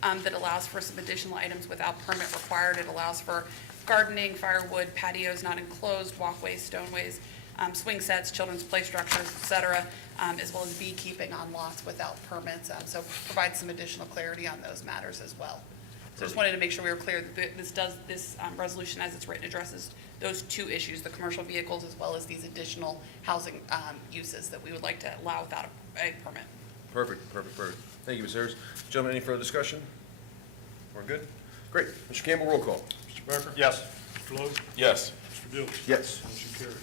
that allows for some additional items without permit required. It allows for gardening, firewood, patios not enclosed, walkways, stoneways, swing sets, children's play structures, et cetera, as well as beekeeping on lots without permits. So provides some additional clarity on those matters as well. So just wanted to make sure we were clear that this resolution as it's written addresses those two issues, the commercial vehicles as well as these additional housing uses that we would like to allow without a permit. Perfect. Thank you, Ms. Ayers. Gentlemen, any further discussion? We're good? Great. Mr. Campbell, roll call. Mr. Becker? Yes. Mr. Logue? Yes. Mr. Dills? Yes. Motion carries.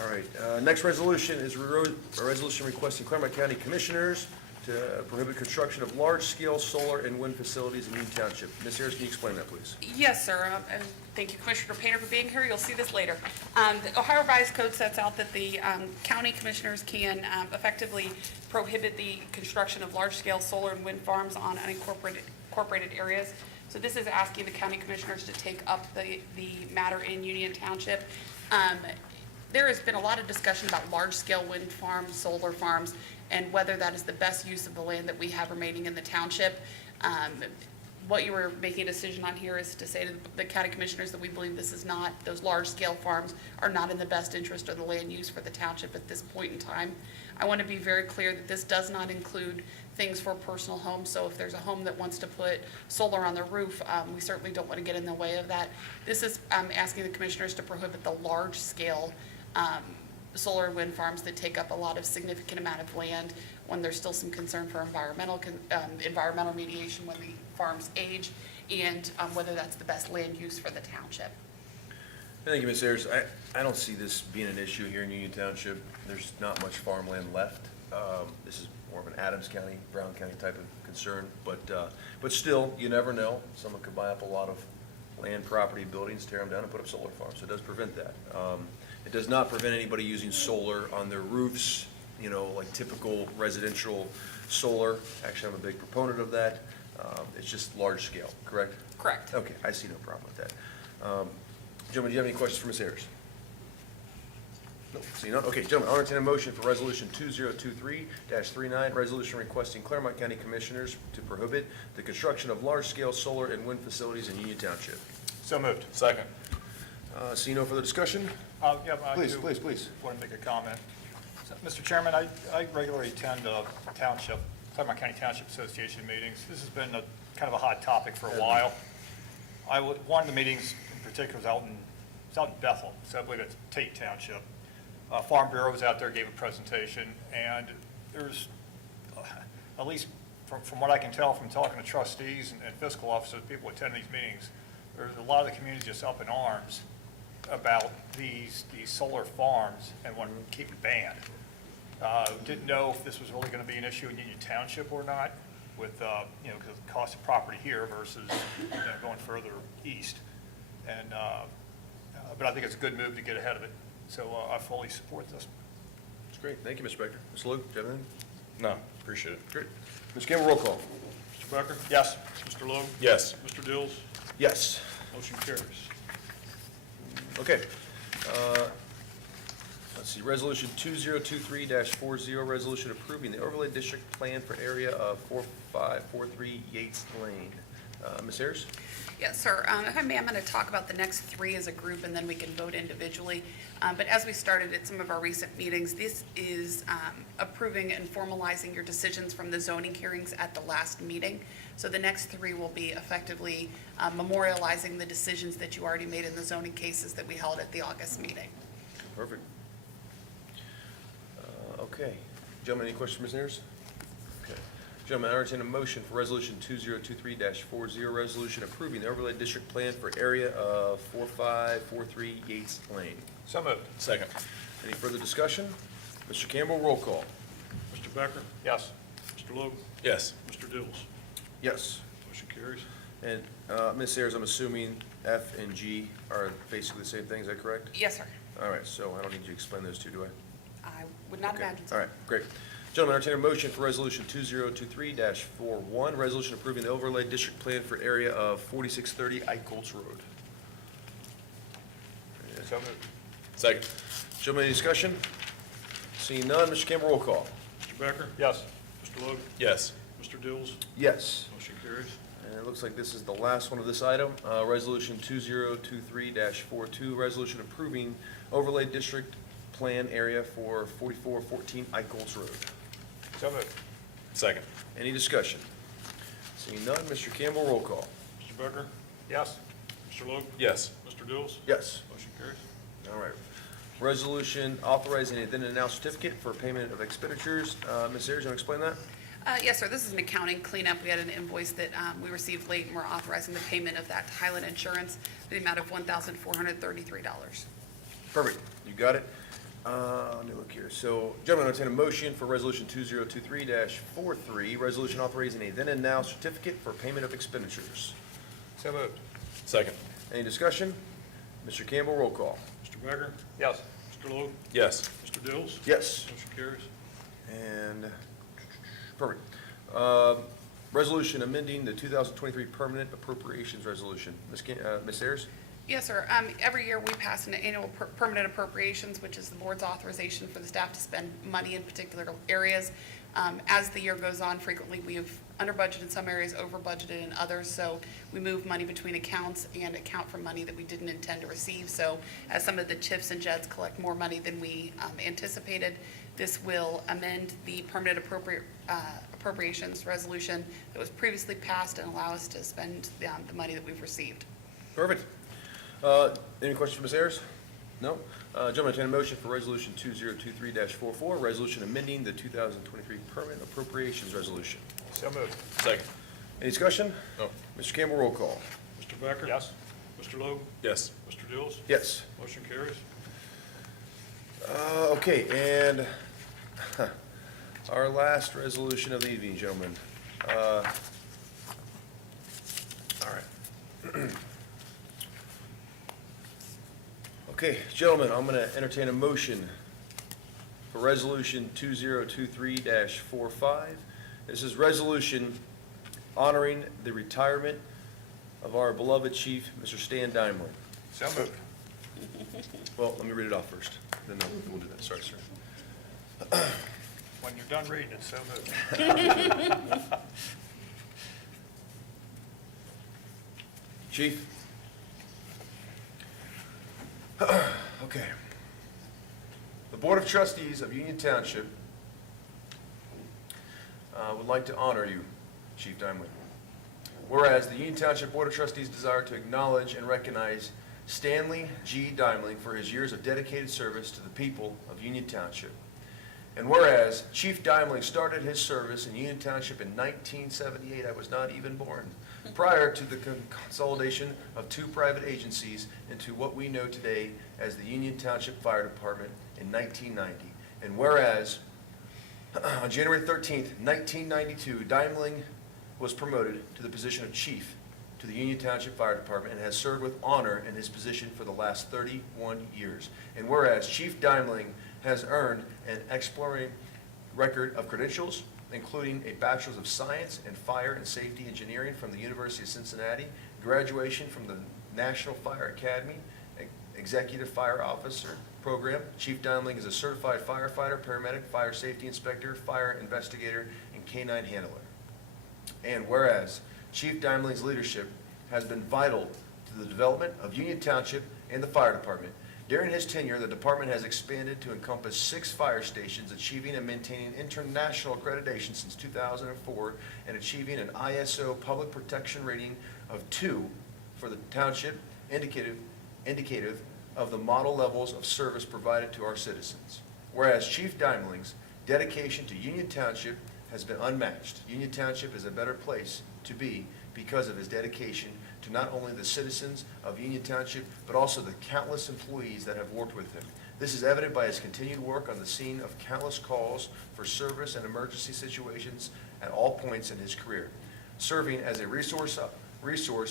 All right, next resolution is a resolution requesting Claremont County Commissioners to prohibit construction of large-scale solar and wind facilities in Union Township. Ms. Harris, can you explain that, please? Yes, sir. And thank you, Commissioner Painter, for being here. You'll see this later. The Ohio Revised Code sets out that the county commissioners can effectively prohibit the construction of large-scale solar and wind farms on unincorporated areas. So this is asking the county commissioners to take up the matter in Union Township. There has been a lot of discussion about large-scale wind farms, solar farms, and whether that is the best use of the land that we have remaining in the township. What you were making a decision on here is to say to the county commissioners that we believe this is not, those large-scale farms are not in the best interest of the land use for the township at this point in time. I want to be very clear that this does not include things for personal homes. So if there's a home that wants to put solar on their roof, we certainly don't want to get in the way of that. This is asking the commissioners to prohibit the large-scale solar and wind farms that take up a lot of significant amount of land when there's still some concern for environmental remediation when the farms age, and whether that's the best land use for the township. Thank you, Ms. Ayers. I don't see this being an issue here in Union Township. There's not much farmland left. This is more of an Adams County, Brown County type of concern, but still, you never know. Someone could buy up a lot of land, property, buildings, tear them down and put up solar farms, so it does prevent that. It does not prevent anybody using solar on their roofs, like typical residential solar. Actually, I'm a big proponent of that. It's just large scale, correct? Correct. Okay, I see no problem with that. Gentlemen, do you have any questions for Ms. Ayers? No, see none? Okay, gentlemen, I'll entertain a motion for Resolution 2023-39, resolution requesting Claremont County Commissioners to prohibit the construction of large-scale solar and wind facilities in Union Township. So moved. Second. See no further discussion? Yeah, I Please, do please, please. want to make a comment. So, Mr. Chairman, I regularly attend Claremont County Township Association meetings. This has been kind of a hot topic for a while. One of the meetings in particular was out in Bethel, so I believe it's Tate Township. Farm Bureau was out there, gave a presentation, and there's, at least from what I can tell from talking to trustees and fiscal officers, people attending these meetings, there's a lot of the community just up in arms about these solar farms and want to keep it banned. Didn't know if this was really going to be an issue in Union Township or not, with because of the cost of property here versus going further east. And but I think it's a good move to get ahead of it. So I fully support this. That's great. Thank you, Mr. Baker. Ms. Luke, do you have anything? No, appreciate it. Great. Mr. Campbell, roll call. Mr. Becker? Yes. Mr. Logue? Yes. Mr. Dills? Yes. Motion carries. Okay. Let's see, Resolution 2023-40, resolution approving the overlay district plan for area of 4543 Yates Lane. Ms. Ayers? Yes, sir. If I may, I'm going to talk about the next three as a group, and then we can vote individually. But as we started at some of our recent meetings, this is approving and formalizing your decisions from the zoning hearings at the last meeting. So the next three will be effectively memorializing the decisions that you already made in the zoning cases that we held at the August meeting. Perfect. Okay. Gentlemen, any questions for Ms. Ayers? Okay. Gentlemen, I entertain a motion for Resolution 2023-40, resolution approving the overlay district plan for area of 4543 Yates Lane. So moved. Second. Any further discussion? Mr. Campbell, roll call. Mr. Becker? Yes. Mr. Logan? Yes. Mr. Dills? Yes. Motion carries. And Ms. Ayers, I'm assuming F and G are basically the same thing, is that correct? Yes, sir. All right, so I don't need you to explain those two, do I? I would not Okay. imagine so. All right, great. Gentlemen, I entertain a motion for Resolution 2023-41, resolution approving the overlay district plan for area of 4630 Eichholz Road. So moved. Second. Gentlemen, any discussion? Seeing none, Mr. Campbell, roll call. Mr. Becker? Yes. Mr. Logan? Yes. Mr. Dills? Yes. Motion carries. And it looks like this is the last one of this item. Resolution 2023-42, resolution approving overlay district plan area for 4414 Eichholz Road. So moved. Second. Any discussion? Seeing none, Mr. Campbell, roll call. Mr. Becker? Yes. Mr. Logan? Yes. Mr. Dills? Yes. Motion carries. All right. Resolution authorizing a then and now certificate for payment of expenditures. Ms. Ayers, you want to explain that? Yes, sir. This is an accounting cleanup. We had an invoice that we received late, and we're authorizing the payment of that to Highland Insurance for the amount of $1,433. Perfect. You got it. Let me look here. So, gentlemen, I entertain a motion for Resolution 2023-43, resolution authorizing a then and now certificate for payment of expenditures. So moved. Second. Any discussion? Mr. Campbell, roll call. Mr. Becker? Yes. Mr. Logan? Yes. Mr. Dills? Yes. Motion carries. And, perfect. Resolution amending the 2023 permanent appropriations resolution. Ms. Ayers? Yes, sir. Every year, we pass an annual permanent appropriations, which is the board's authorization for the staff to spend money in particular areas. As the year goes on, frequently we have under budgeted in some areas, over budgeted in others, so we move money between accounts and account for money that we didn't intend to receive. So as some of the CHIFs and JEDs collect more money than we anticipated, this will amend the permanent appropriations resolution that was previously passed and allow us to spend the money that we've received. Perfect. Any questions for Ms. Ayers? No? Gentlemen, I entertain a motion for Resolution 2023-44, resolution amending the 2023 permanent appropriations resolution. So moved. Second. Any discussion? No. Mr. Campbell, roll call. Mr. Becker? Yes. Mr. Logan? Yes. Mr. Dills? Yes. Motion carries. Okay, and our last resolution of the evening, gentlemen. All right. Okay, gentlemen, I'm going to entertain a motion for Resolution 2023-45. This is resolution honoring the retirement of our beloved chief, Mr. Stan Daimler. So moved. Well, let me read it off first, then we'll do that. Sorry, sir. When you're done reading it, so moved. Chief? Okay. The Board of Trustees of Union Township would like to honor you, Chief Daimler. Whereas the Union Township Board of Trustees desire to acknowledge and recognize Stanley G. Daimling for his years of dedicated service to the people of Union Township. And whereas Chief Daimling started his service in Union Township in 1978, I was not even born, prior to the consolidation of two private agencies into what we know today as the Union Township Fire Department in 1990. And whereas on January 13th, 1992, Daimling was promoted to the position of chief to the Union Township Fire Department and has served with honor in his position for the last 31 years. And whereas Chief Daimling has earned an exemplary record of credentials, including a Bachelor's of Science in Fire and Safety Engineering from the University of Cincinnati, graduation from the National Fire Academy, Executive Fire Officer Program. Chief Daimling is a certified firefighter, paramedic, fire safety inspector, fire investigator, and canine handler. And whereas Chief Dimeling's leadership has been vital to the development of Union Township and the fire department. During his tenure, the department has expanded to encompass 6 fire stations, achieving and maintaining international accreditation since 2004, and achieving an ISO public protection rating of 2 for the township, indicative of the model levels of service provided to our citizens. Whereas Chief Dimeling's dedication to Union Township has been unmatched. Union Township is a better place to be because of his dedication to not only the citizens of Union Township, but also the countless employees that have worked with him. This is evident by his continued work on the scene of countless calls for service and emergency situations at all points in his career, serving as a resource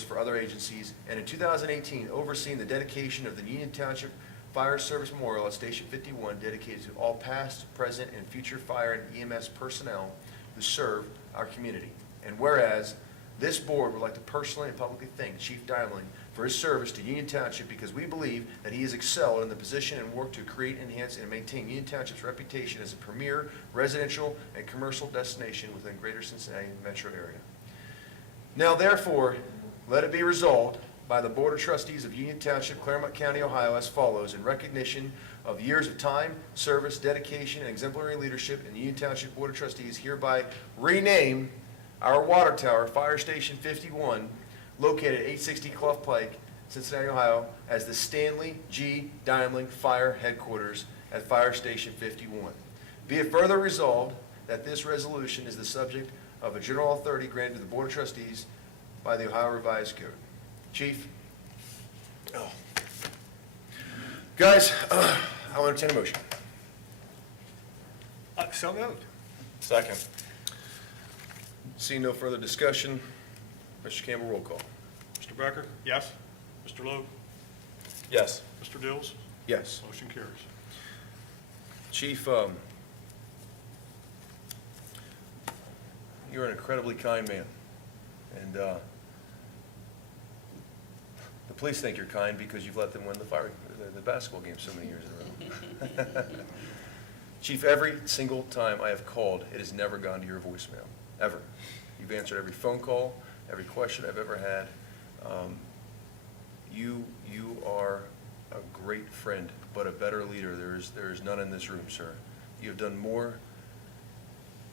for other agencies, and in 2018, overseeing the dedication of the Union Township Fire Service Memorial at Station 51, dedicated to all past, present, and future fire and EMS personnel who serve our community. And whereas this board would like to personally and publicly thank Chief Dimeling for his service to Union Township, because we believe that he has excelled in the position and worked to create, enhance, and maintain Union Township's reputation as a premier residential and commercial destination within greater Cincinnati metro area. Now therefore, let it be resolved by the Board of Trustees of Union Township, Claremont County, Ohio, as follows: in recognition of years of time, service, dedication, and exemplary leadership in the Union Township Board of Trustees, hereby rename our water tower, Fire Station 51, located at 860 Clough Pike, Cincinnati, Ohio, as the Stanley G. Dimeling Fire Headquarters at Fire Station 51. Be it further resolved that this resolution is the subject of a general authority granted to the Board of Trustees by the Ohio Revised Code. Chief? Oh. Guys, I'll entertain a motion. So moved. Second. Seeing no further discussion, Mr. Campbell, roll call. Mr. Becker? Yes. Mr. Logue? Yes. Mr. Dills? Yes. Motion carries. Chief, you're an incredibly kind man, and the police think you're kind because you've let them win the basketball game so many years in a row. Chief, every single time I have called, it has never gone to your voicemail, ever. You've answered every phone call, every question I've ever had. You are a great friend, but a better leader. There is none in this room, sir. You have done more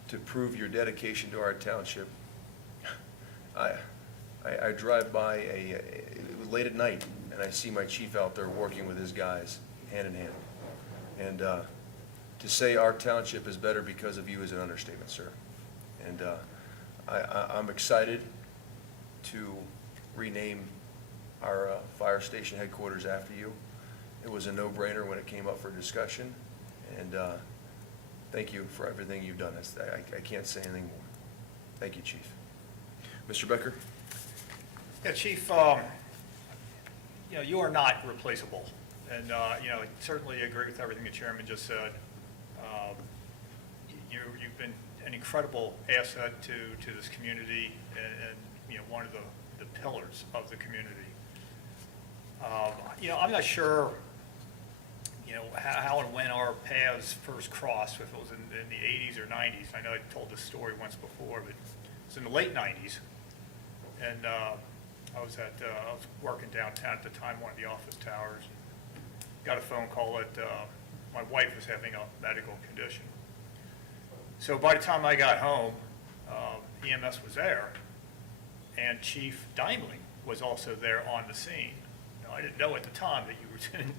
to prove your dedication to our township. I drive by it was late at night, and I see my chief out there working with his guys, hand in hand. And to say our township is better because of you is an understatement, sir. And I'm excited to rename our fire station headquarters after you. It was a no-brainer when it came up for discussion, and thank you for everything you've done. I can't say anything more. Thank you, Chief. Mr. Becker? Yeah, Chief, you are not replaceable. And, I certainly agree with everything the chairman just said. You've been an incredible asset to this community and one of the pillars of the community. I'm not sure, how and when our paths first crossed, if it was in the 80s or 90s. I know I told this story once before, but it was in the late 90s. And I was working downtown at the time, one of the office towers. Got a phone call that my wife was having a medical condition. So by the time I got home, EMS was there, and Chief Dimeling was also there on the scene. Now, I didn't know at the time that you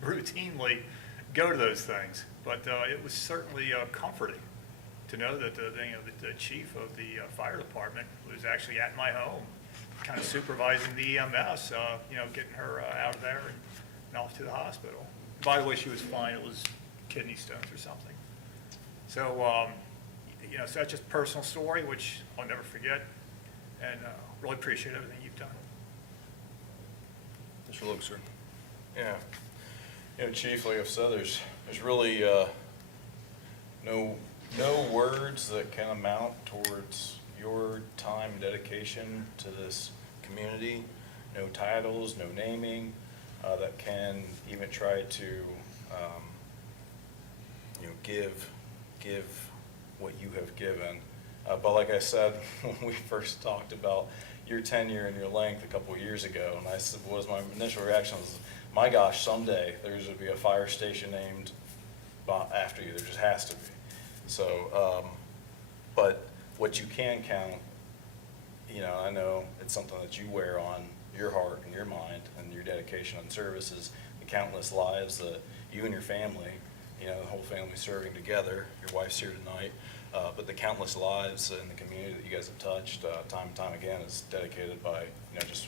routinely go to those things, but it was certainly comforting to know that the chief of the fire department was actually at my home, kind of supervising the EMS, getting her out of there and off to the hospital. By the way, she was fine. It was kidney stones or something. So, so that's just a personal story, which I'll never forget, and really appreciate everything you've done. Mr. Logue, sir. Yeah. Chief, like I've said, there's really no words that can amount towards your time and dedication to this community. No titles, no naming that can even try to give what you have given. But like I said, when we first talked about your tenure and your length a couple of years ago, and I said, what was my initial reaction was, my gosh, someday there's going to be a fire station named after you. There just has to be. So, but what you can count, you know, I know it's something that you wear on your heart and your mind and your dedication and service is the countless lives that you and your family, you know, the whole family serving together. Your wife's here tonight. But the countless lives in the community that you guys have touched time and time again is dedicated by, you know, just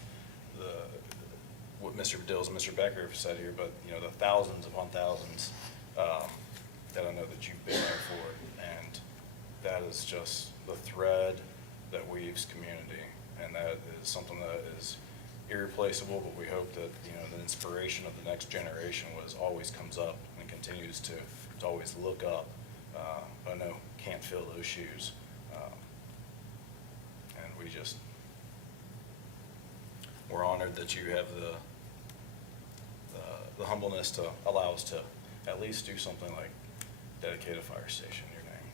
what Mr. Dills and Mr. Becker have said here, but, you know, the thousands upon thousands that I know that you've been there for. And that is just the thread that weaves community. And that is something that is irreplaceable, but we hope that, you know, the inspiration of the next generation always comes up and continues to always look up. I know can't fill those shoes. And we're honored that you have the humbleness to allow us to at least do something like dedicate a fire station in your name.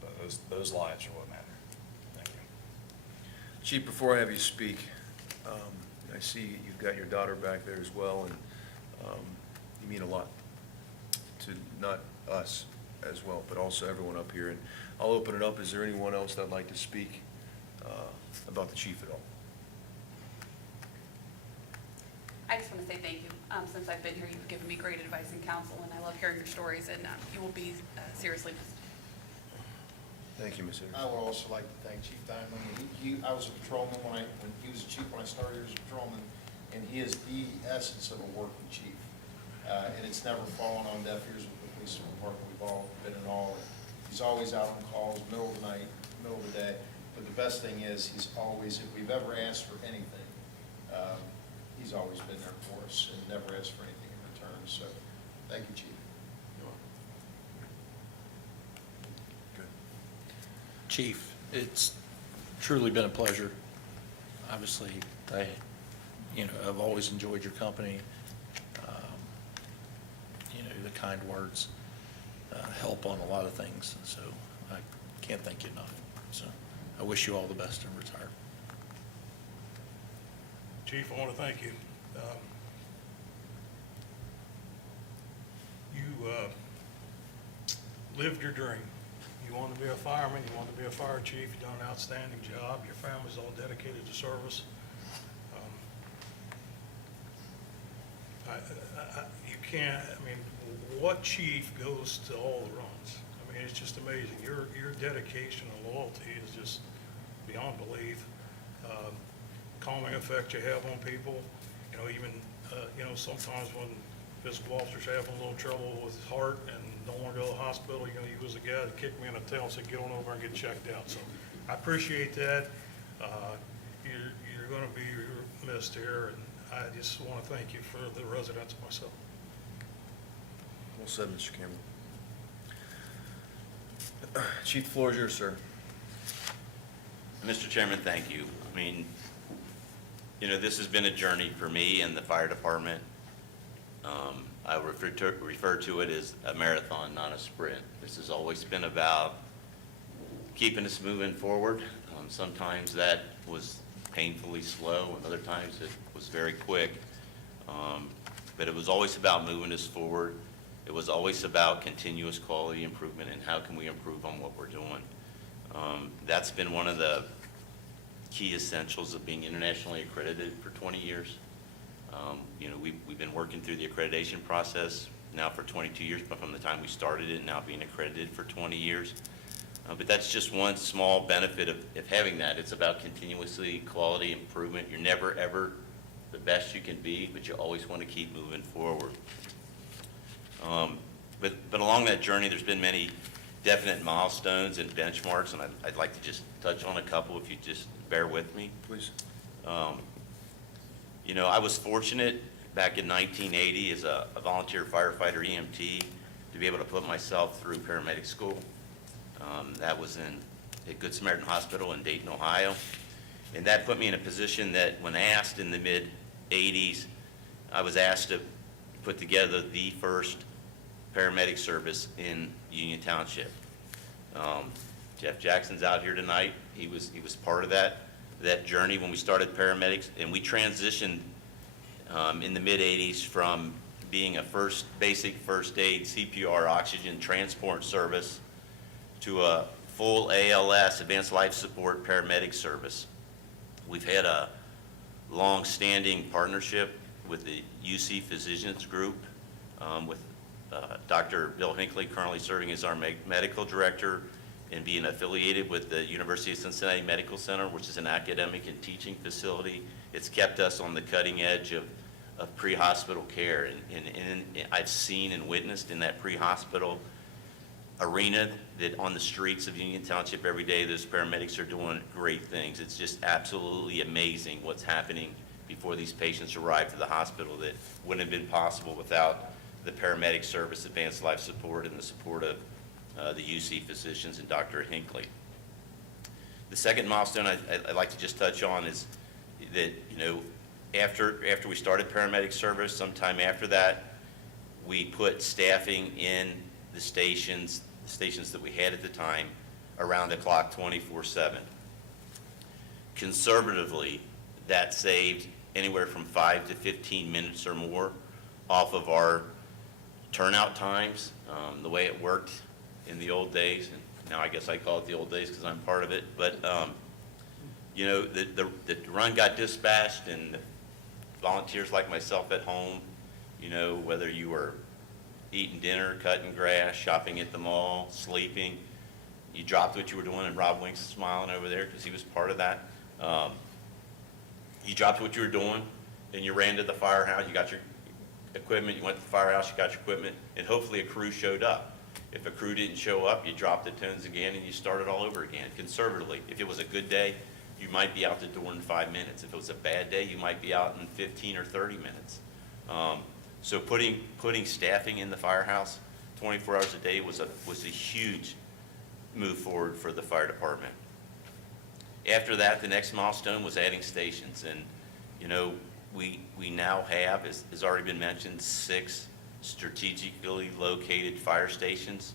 But those lives are what matter. Thank you. Chief, before I have you speak, I see you've got your daughter back there as well, and you mean a lot to not us as well, but also everyone up here. And I'll open it up. Is there anyone else that'd like to speak about the chief at all? I just want to say thank you. Since I've been here, you've given me great advice and counsel, and I love hearing your stories, and you will be seriously missed. Thank you, Ms. I would also like to thank Chief Diamond. I was a patrolman when he was a chief when I started here as a patrolman, and he is the essence of a working chief. And it's never fallen on deaf ears with the police department. We've all been in all. He's always out on calls, middle of the night, middle of the day. But the best thing is he's always, if we've ever asked for anything, he's always been there for us and never asked for anything in return. So thank you, Chief. Chief, it's truly been a pleasure. Obviously, I've always enjoyed your company. The kind words help on a lot of things, so I can't thank you enough. So I wish you all the best in retirement. Chief, I want to thank you. You lived your dream. You wanted to be a fireman, you wanted to be a fire chief, you've done an outstanding job, your family's all dedicated to service. You can't, what chief goes to all the runs? It's just amazing. Your dedication and loyalty is just beyond belief. Calming effect you have on people, even sometimes when physical officers have a little trouble with his heart and don't want to go to the hospital, you was the guy that kicked me in the tail and said, get on over and get checked out. So I appreciate that. You're going to be missed here, and I just want to thank you for the residents and myself. Well said, Mr. Campbell. Chief, the floor is yours, sir. Mr. Chairman, thank you. This has been a journey for me and the fire department. I refer to it as a marathon, not a sprint. This has always been about keeping us moving forward. Sometimes that was painfully slow, and other times it was very quick. But it was always about moving us forward. It was always about continuous quality improvement and how can we improve on what we're doing. That's been one of the key essentials of being internationally accredited for 20 years. We've been working through the accreditation process now for 22 years, but from the time we started it, now being accredited for 20 years. But that's just one small benefit of having that. It's about continuously quality improvement. You're never, ever the best you can be, but you always want to keep moving forward. But along that journey, there's been many definite milestones and benchmarks, and I'd like to just touch on a couple if you just bear with me. Please. I was fortunate back in 1980 as a volunteer firefighter EMT to be able to put myself through paramedic school. That was at Good Samaritan Hospital in Dayton, Ohio. And that put me in a position that when asked in the mid-'80s, I was asked to put together the first paramedic service in Union Township. Jeff Jackson's out here tonight. He was part of that. that journey when we started paramedics, and we transitioned in the mid-'80s from being a basic first aid CPR oxygen transport service to a full ALS, advanced life support paramedic service. We've had a long-standing partnership with the UC Physicians Group, with Dr. Bill Hinckley currently serving as our medical director and being affiliated with the University of Cincinnati Medical Center, which is an academic and teaching facility. It's kept us on the cutting edge of pre-hospital care. And I've seen and witnessed in that pre-hospital arena that on the streets of Union Township every day, those paramedics are doing great things. It's just absolutely amazing what's happening before these patients arrive to the hospital that wouldn't have been possible without the paramedic service, advanced life support, and the support of the UC physicians and Dr. Hinckley. The second milestone I'd like to just touch on is that, after we started paramedic service, sometime after that, we put staffing in the stations that we had at the time, around the clock 24/7. Conservatively, that saved anywhere from 5 to 15 minutes or more off of our turnout times, the way it worked in the old days, and now I guess I call it the old days because I'm part of it, but the run got dispatched, and volunteers like myself at home, whether you were eating dinner, cutting grass, shopping at the mall, sleeping, you dropped what you were doing, and Rob Winks is smiling over there because he was part of that. You dropped what you were doing, and you ran to the firehouse, you got your equipment, you went to the firehouse, you got your equipment, and hopefully a crew showed up. If a crew didn't show up, you dropped the tones again and you started all over again, conservatively. If it was a good day, you might be out the door in 5 minutes. If it was a bad day, you might be out in 15 or 30 minutes. So putting staffing in the firehouse 24 hours a day was a huge move forward for the fire department. After that, the next milestone was adding stations, and we now have, as has already been mentioned, 6 strategically located fire stations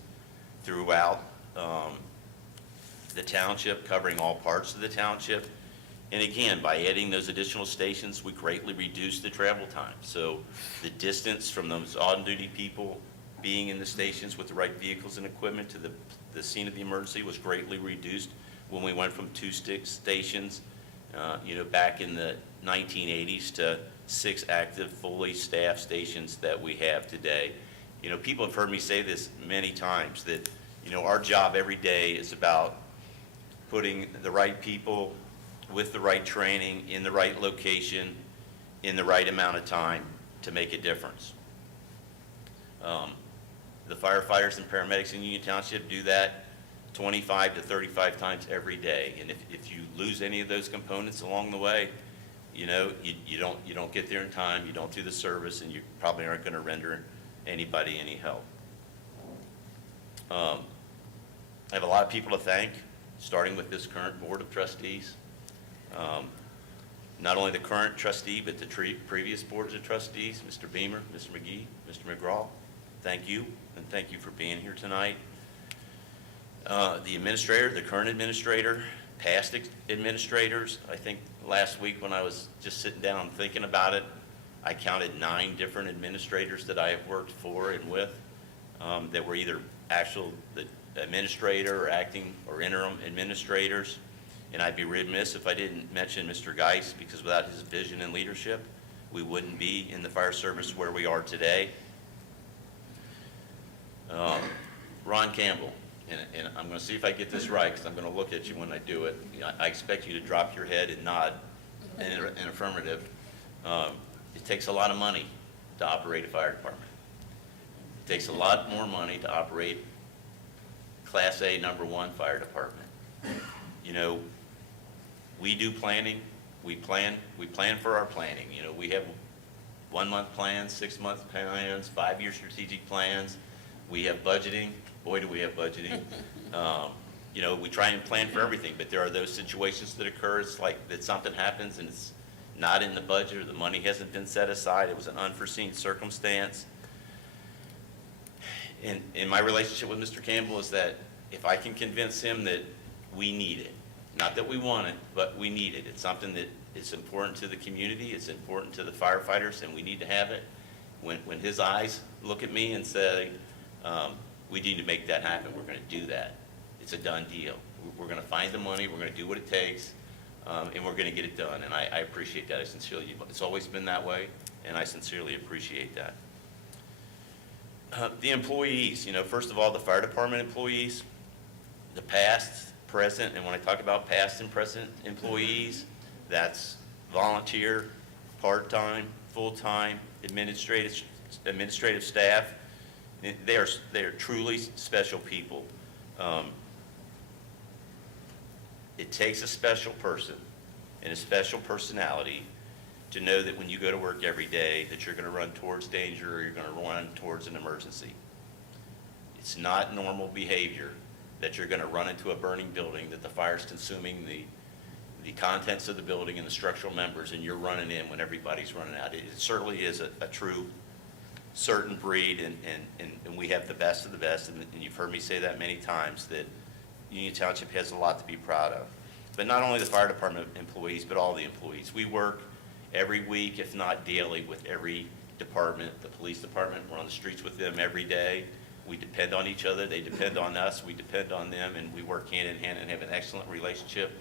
throughout the township, covering all parts of the township. And again, by adding those additional stations, we greatly reduced the travel time. So the distance from those on-duty people being in the stations with the right vehicles and equipment to the scene of the emergency was greatly reduced when we went from 2 stations, back in the 1980s to 6 active, fully staffed stations that we have today. People have heard me say this many times, that, our job every day is about putting the right people with the right training in the right location in the right amount of time to make a difference. The firefighters and paramedics in Union Township do that 25 to 35 times every day. And if you lose any of those components along the way, you don't get there in time, you don't do the service, and you probably aren't going to render anybody any help. I have a lot of people to thank, starting with this current board of trustees. Not only the current trustee, but the previous boards of trustees, Mr. Beamer, Mr. McGee, Mr. McGraw. Thank you, and thank you for being here tonight. The administrator, the current administrator, past administrators. I think last week when I was just sitting down thinking about it, I counted 9 different administrators that I have worked for and with, that were either the administrator or acting or interim administrators. And I'd be remiss if I didn't mention Mr. Geis, because without his vision and leadership, we wouldn't be in the fire service where we are today. Ron Campbell, and I'm going to see if I get this right, because I'm going to look at you when I do it. I expect you to drop your head and nod in affirmative. It takes a lot of money to operate a fire department. It takes a lot more money to operate Class A #1 fire department. We do planning. We plan for our planning. We have 1-month plans, 6-month plans, 5-year strategic plans. We have budgeting. Boy, do we have budgeting. We try and plan for everything, but there are those situations that occur. It's like that something happens and it's not in the budget, or the money hasn't been set aside. It was an unforeseen circumstance. And my relationship with Mr. Campbell is that if I can convince him that we need it, Not that we want it, but we need it. It's something that is important to the community, it's important to the firefighters, and we need to have it. When his eyes look at me and say, we need to make that happen, we're gonna do that. It's a done deal. We're gonna find the money, we're gonna do what it takes, and we're gonna get it done. And I appreciate that, I sincerely, it's always been that way, and I sincerely appreciate that. The employees, first of all, the fire department employees, the past, present, and when I talk about past and present employees, that's volunteer, part-time, full-time, administrative staff. They are truly special people. It takes a special person and a special personality to know that when you go to work every day that you're going to run towards danger or you're going to run towards an emergency. It's not normal behavior that you're going to run into a burning building, that the fire's consuming the contents of the building and the structural members, and you're running in when everybody's running out. It certainly is a true certain breed, and we have the best of the best, and you've heard me say that many times, that Union Township has a lot to be proud of. But not only the fire department employees, but all the employees. We work every week, if not daily, with every department. The police department, we're on the streets with them every day. We depend on each other, they depend on us, we depend on them, and we work hand in hand and have an excellent relationship.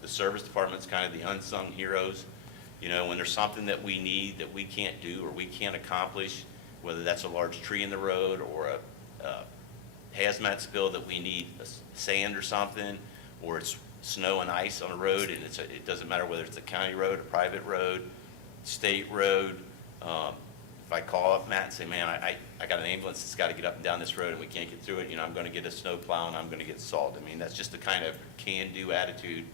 The service department's kind of the unsung heroes. When there's something that we need that we can't do or we can't accomplish, whether that's a large tree in the road or a hazmat spill that we need sand or something, or it's snow and ice on a road, and it doesn't matter whether it's a county road, a private road, state road. If I call up Matt and say, man, I got an ambulance that's got to get up and down this road and we can't get through it, I'm going to get a snow plow and I'm going to get salt. That's just the kind of can-do attitude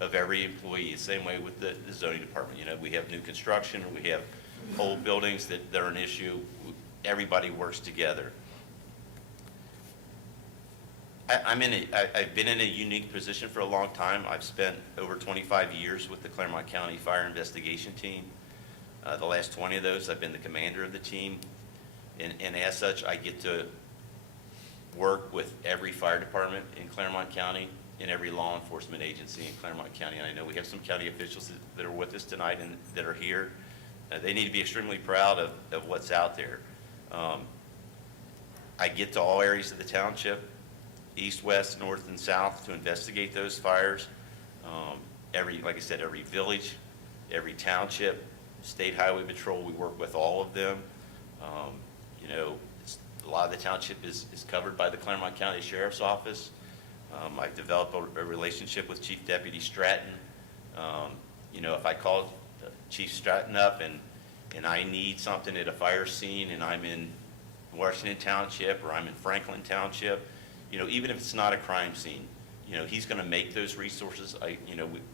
of every employee. Same way with the zoning department. We have new construction, or we have old buildings that are an issue. Everybody works together. I've been in a unique position for a long time. I've spent over 25 years with the Claremont County Fire Investigation Team. The last 20 of those, I've been the commander of the team. And as such, I get to work with every fire department in Claremont County and every law enforcement agency in Claremont County. And I know we have some county officials that are with us tonight and that are here. They need to be extremely proud of what's out there. I get to all areas of the township, east, west, north, and south, to investigate those fires. Like I said, every village, every township, state highway patrol, we work with all of them. A lot of the township is covered by the Claremont County Sheriff's Office. I've developed a relationship with Chief Deputy Stratton. If I call Chief Stratton up and I need something at a fire scene and I'm in Washington Township or I'm in Franklin Township, even if it's not a crime scene, he's going to make those resources.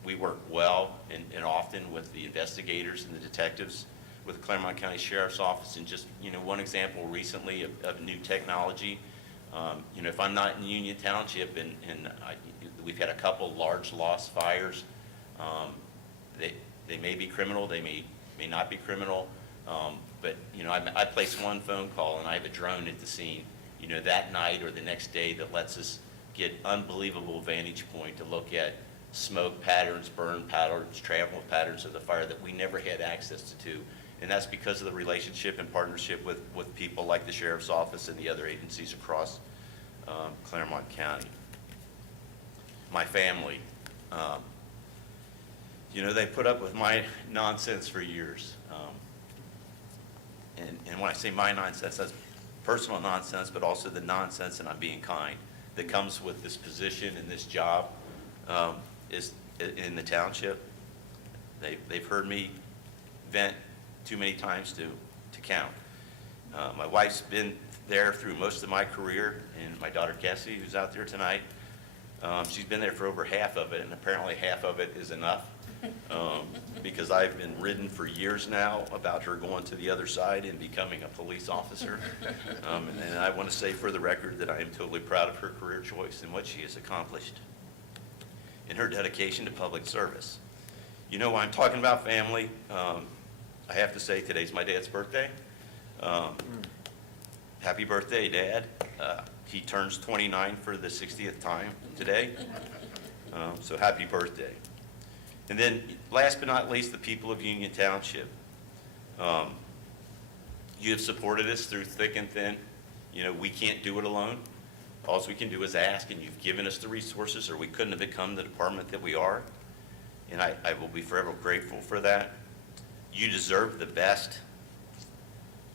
We work well and often with the investigators and the detectives with the Claremont County Sheriff's Office. And just, one example recently of new technology, if I'm not in Union Township and we've had a couple large lost fires, they may be criminal, they may not be criminal, but I place one phone call and I have a drone at the scene, that night or the next day, that lets us get unbelievable vantage point to look at smoke patterns, burn patterns, travel patterns of the fire that we never had access to. And that's because of the relationship and partnership with people like the Sheriff's Office and the other agencies across Claremont County. My family, they put up with my nonsense for years. And when I say my nonsense, that's personal nonsense, but also the nonsense, and I'm being kind, that comes with this position and this job is in the township. They've heard me vent too many times to count. My wife's been there through most of my career, and my daughter Cassie, who's out there tonight, she's been there for over half of it, and apparently half of it is enough. Because I've been ridden for years now about her going to the other side and becoming a police officer. And I want to say for the record that I am totally proud of her career choice and what she has accomplished in her dedication to public service. When I'm talking about family, I have to say today's my dad's birthday. Happy birthday, Dad. He turns 29 for the 60th time today. So happy birthday. And then, last but not least, the people of Union Township. You have supported us through thick and thin. You know, we can't do it alone. All we can do is ask, and you've given us the resources, or we couldn't have become the department that we are. And I will be forever grateful for that. You deserve the best.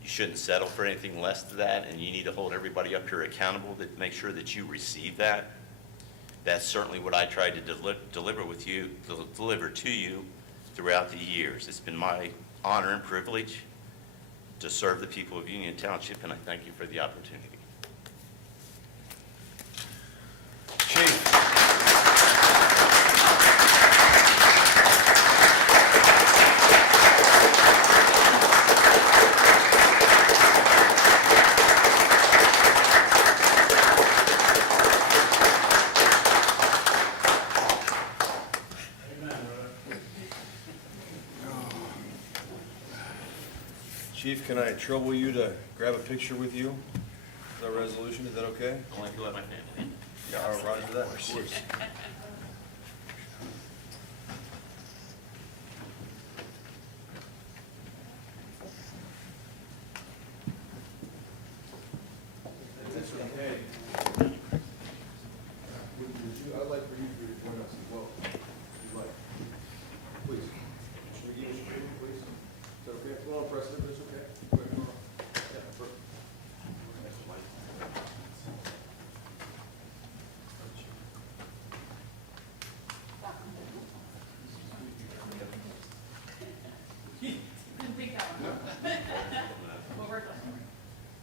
You shouldn't settle for anything less than that, and you need to hold everybody up here accountable to make sure that you receive that. That's certainly what I tried to deliver to you throughout the years. It's been my honor and privilege to serve the people of Union Township, and I thank you for the opportunity. Chief. Chief, can I trouble you to grab a picture with you? The resolution, is that okay? Only if you let my family. Yeah, I'll run into that, of course. That's okay. I'd like for you to join us as well, if you'd like. Please. Should we give you a picture, please? Is that okay? Come on, Preston, that's okay. Go ahead, come on. Yeah, perfect.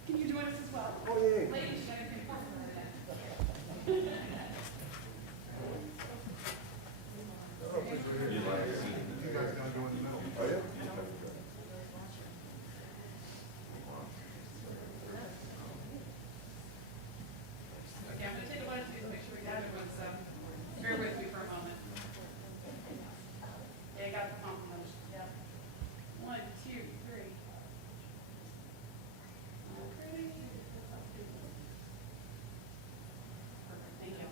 Can you join us as well? Oh, yeah. Ladies, you gotta be important for that. Oh, yeah? Okay, I'm gonna take a bunch of these, make sure we got everyone, so bear with me for a moment. Yeah, I got the compliments, yeah. 1, 2, 3. Okay. Perfect, thank you.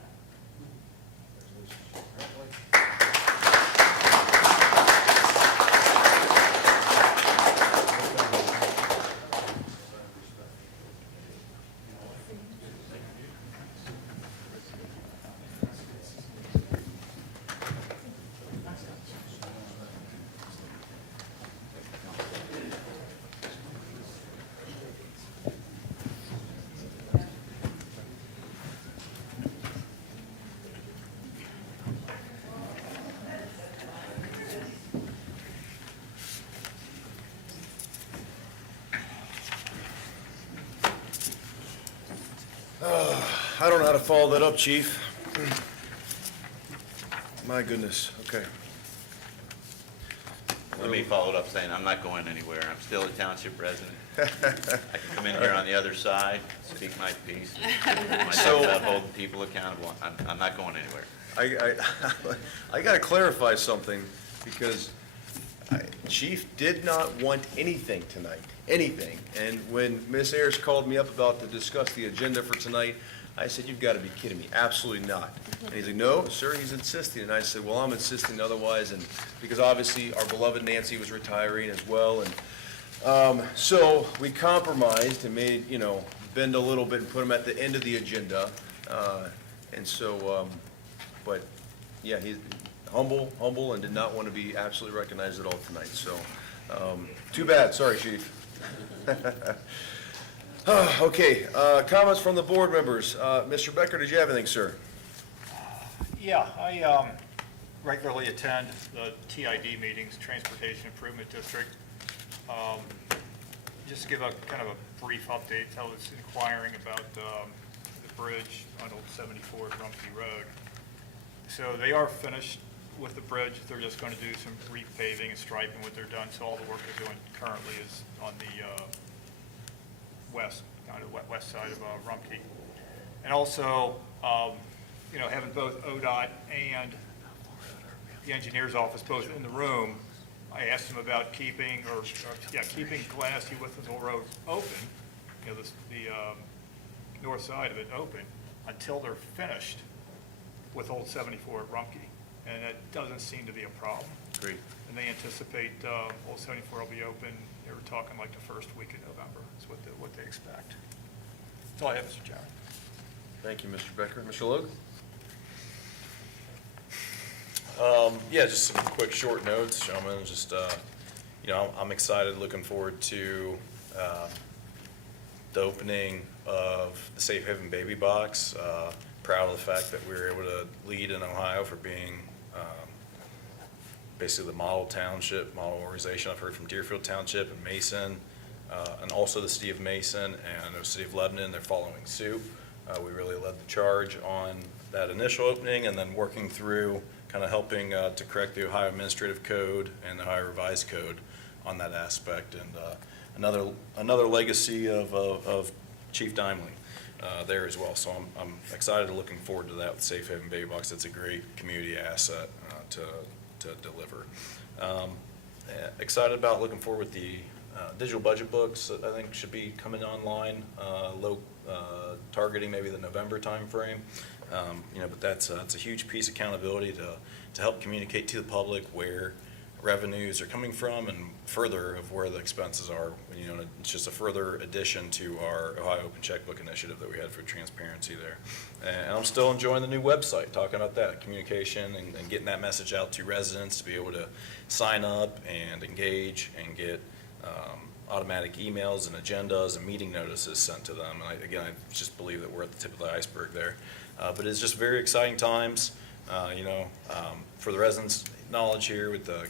I don't know how to follow that up, Chief. My goodness, okay. Let me follow it up saying I'm not going anywhere. I'm still a township resident. I can come in here on the other side, speak my piece, myself about holding people accountable. I'm not going anywhere. I got to clarify something, because Chief did not want anything tonight, anything. And when Ms. Ayers called me up about to discuss the agenda for tonight, I said, "You've got to be kidding me, absolutely not." And he's like, "No, sir," he's insisting. And I said, "Well, I'm insisting otherwise," and because obviously our beloved Nancy was retiring as well. And so we compromised and made, bend a little bit and put him at the end of the agenda. And so, but yeah, he's humble, and did not want to be absolutely recognized at all tonight. So, too bad. Sorry, Chief. Okay, comments from the board members. Mr. Becker, did you have anything, sir? Yeah, I regularly attend the TID meetings, Transportation Improvement District. Just to give a kind of a brief update, I was inquiring about the bridge on Old 74 at Rumpke Road. So they are finished with the bridge. They're just going to do some repaving and striping what they're done. So all the work they're doing currently is on the west side of Rumpke. And also, having both ODOT and the engineer's office both in the room, I asked them about keeping Glenassie Withensville Road open, the north side of it open, until they're finished with Old 74 at Rumpke, and it doesn't seem to be a problem. Great. And they anticipate Old 74 will be open, they were talking like the first week of November, is what they expect. That's all I have, Mr. Chairman. Thank you, Mr. Becker. Mr. Logue? Yeah, just some quick short notes, gentlemen. Just, I'm excited, looking forward to the opening of the Safe Haven Baby Box. Proud of the fact that we were able to lead in Ohio for being basically the model township, model organization. I've heard from Deerfield Township and Mason, and also the city of Mason, and I know the city of Lebanon, they're following suit. We really led the charge on that initial opening, and then working through kind of helping to correct the Ohio Administrative Code and the Ohio Revised Code on that aspect. And another legacy of Chief Dimely there as well. So I'm excited and looking forward to that with Safe Haven Baby Box. It's a great community asset to deliver. Excited about, looking forward with the digital budget books that I think should be coming online, targeting maybe the November timeframe. But that's a huge piece of accountability to help communicate to the public where revenues are coming from and further of where the expenses are. It's just a further addition to our Ohio Open Checkbook initiative that we had for transparency there. And I'm still enjoying the new website, talking about that communication and getting that message out to residents to be able to sign up and engage and get automatic emails and agendas and meeting notices sent to them. And I just believe that we're at the tip of the iceberg there. But it's just very exciting times, for the residents' knowledge here with the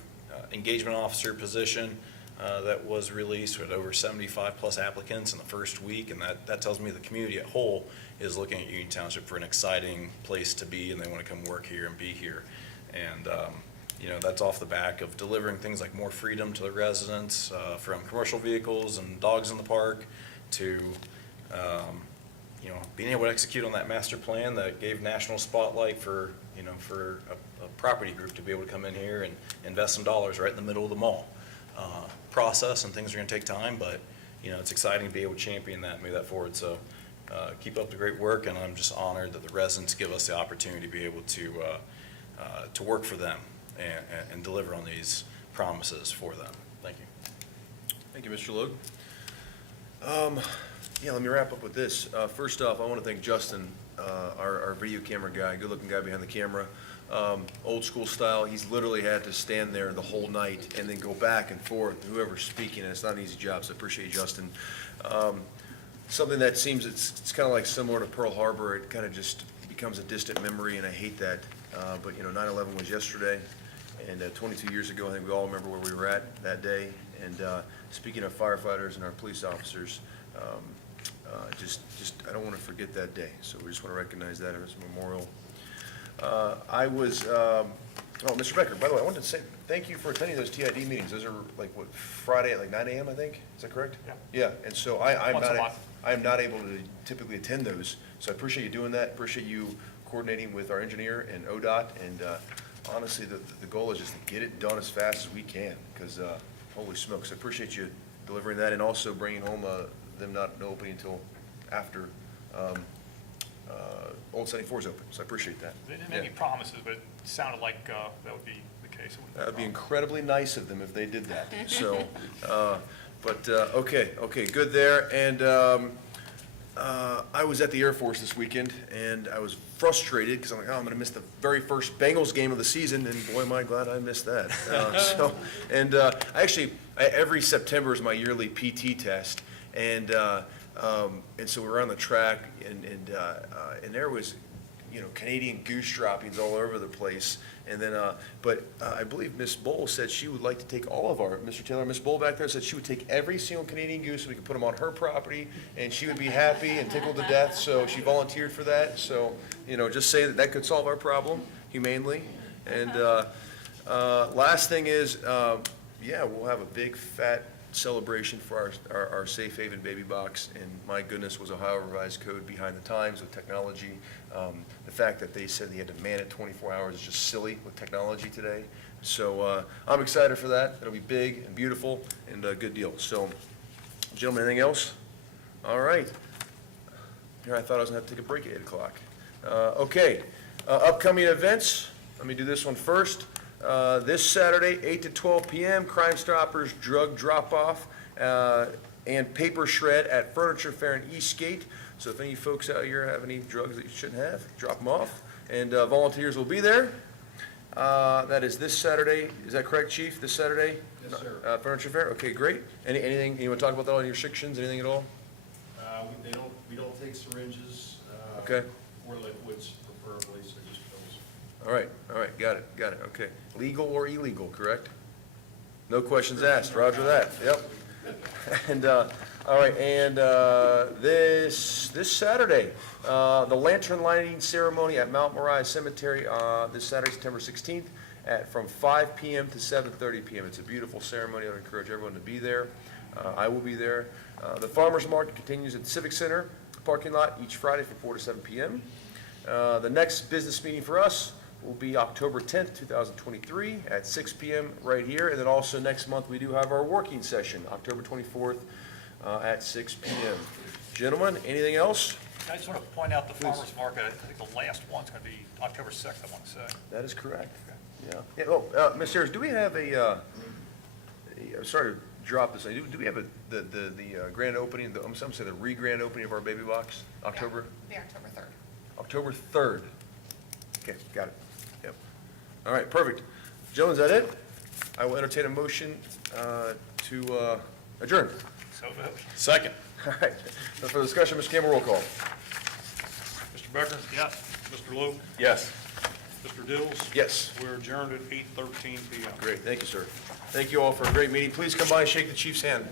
engagement officer position that was released. We had over 75 plus applicants in the first week, and that tells me the community at whole is looking at Union Township for an exciting place to be, and they want to come work here and be here. And that's off the back of delivering things like more freedom to the residents, from commercial vehicles and dogs in the park to being able to execute on that master plan that gave national spotlight for a property group to be able to come in here and invest some dollars right in the middle of the mall. Process and things are going to take time, but it's exciting to be able to champion that and move that forward. So keep up the great work, and I'm just honored that the residents give us the opportunity to be able to work for them and deliver on these promises for them. Thank you. Thank you, Mr. Logue. Let me wrap up with this. First off, I want to thank Justin, our video camera guy, good-looking guy behind the camera. Old school style, he's literally had to stand there the whole night and then go back and forth, whoever's speaking, and it's not an easy job, so I appreciate you, Justin. Something that seems, it's kind of like similar to Pearl Harbor, it kind of just becomes a distant memory, and I hate that. But 9/11 was yesterday, and 22 years ago, I think we all remember where we were at that day. And speaking of firefighters and our police officers, I don't want to forget that day, so we just want to recognize that as a memorial. Mr. Becker, by the way, I wanted to say thank you for attending those TID meetings. Those are Friday at 9 a.m., I think? Is that correct? Yeah. Yeah, and so I'm Once a month. not able to typically attend those, so I appreciate you doing that, appreciate you coordinating with our engineer and ODOT, and honestly, the goal is just to get it done as fast as we can, because holy smokes, I appreciate you delivering that, and also bringing home them not opening until after Old 74 is open, so I appreciate that. They didn't make any promises, but it sounded like that would be the case. That would be incredibly nice of them if they did that, so, okay, good there, and I was at the Air Force this weekend, and I was frustrated, because I'm like, I'm gonna miss the very first Bengals game of the season, and boy, am I glad I missed that. Every September is my yearly PT test, and so we were on the track, and there was, Canadian goose droppings all over the place. And then, I believe Miss Bull said she would like to take all of our, Mr. Taylor, Miss Bull back there said she would take every single Canadian goose so we could put them on her property, and she would be happy and tickled to death, so she volunteered for that. So, just say that could solve our problem humanely. And last thing is, we'll have a big fat celebration for our Safe Haven Baby Box, and my goodness, was Ohio Revised Code behind the times with technology. The fact that they said they had to man it 24 hours is just silly with technology today. So I'm excited for that. It'll be big and beautiful and a good deal. So, gentlemen, anything else? All right. Here, I thought I was going to have to take a break at 8 o'clock. Okay. Upcoming events, let me do this one first. This Saturday, 8 to 12 p.m., Crime Stoppers drug drop-off and paper shred at Furniture Fair in Eastgate. So if any folks out here have any drugs that you shouldn't have, drop them off. And volunteers will be there. That is this Saturday. Is that correct, Chief? This Saturday? Yes, sir. Furniture Fair? Okay, great. Anything, you want to talk about that on your restrictions, anything at all? We don't take syringes. Okay. Or liquids preferably, so just pills. All right, got it, okay. Legal or illegal, correct? No questions asked, roger that, yep. And, all right, and this Saturday, the lantern lighting ceremony at Mount Moriah Cemetery, this Saturday, September 16th, from 5 p.m. to 7:30 p.m. It's a beautiful ceremony. I would encourage everyone to be there. I will be there. The Farmers Market continues at the Civic Center parking lot each Friday from 4 to 7 p.m. The next business meeting for us will be October 10th, 2023 at 6 p.m. right here. And then also next month, we do have our working session, October 24th at 6 p.m. Gentlemen, anything else? I just want to point out the farmer's market. I think the last one's going to be October 6th, I want to say. That is correct. Yeah. Oh, Ms. Harris, do we have I'm sorry to drop this. Do we have the grand opening, I'm saying the re-grand opening of our baby box, October? The October 3rd. October 3rd. Okay, got it. Yep. All right, perfect. Gentlemen, is that it? I will entertain a motion to adjourn. So moved. Second. All right. So for discussion, Mr. Campbell, roll call. Mr. Becker? Yes. Mr. Logue? Yes. Mr. Dills? Yes. We're adjourned at 8:13 p.m. Great, thank you, sir. Thank you all for a great meeting. Please come by and shake the chief's hand.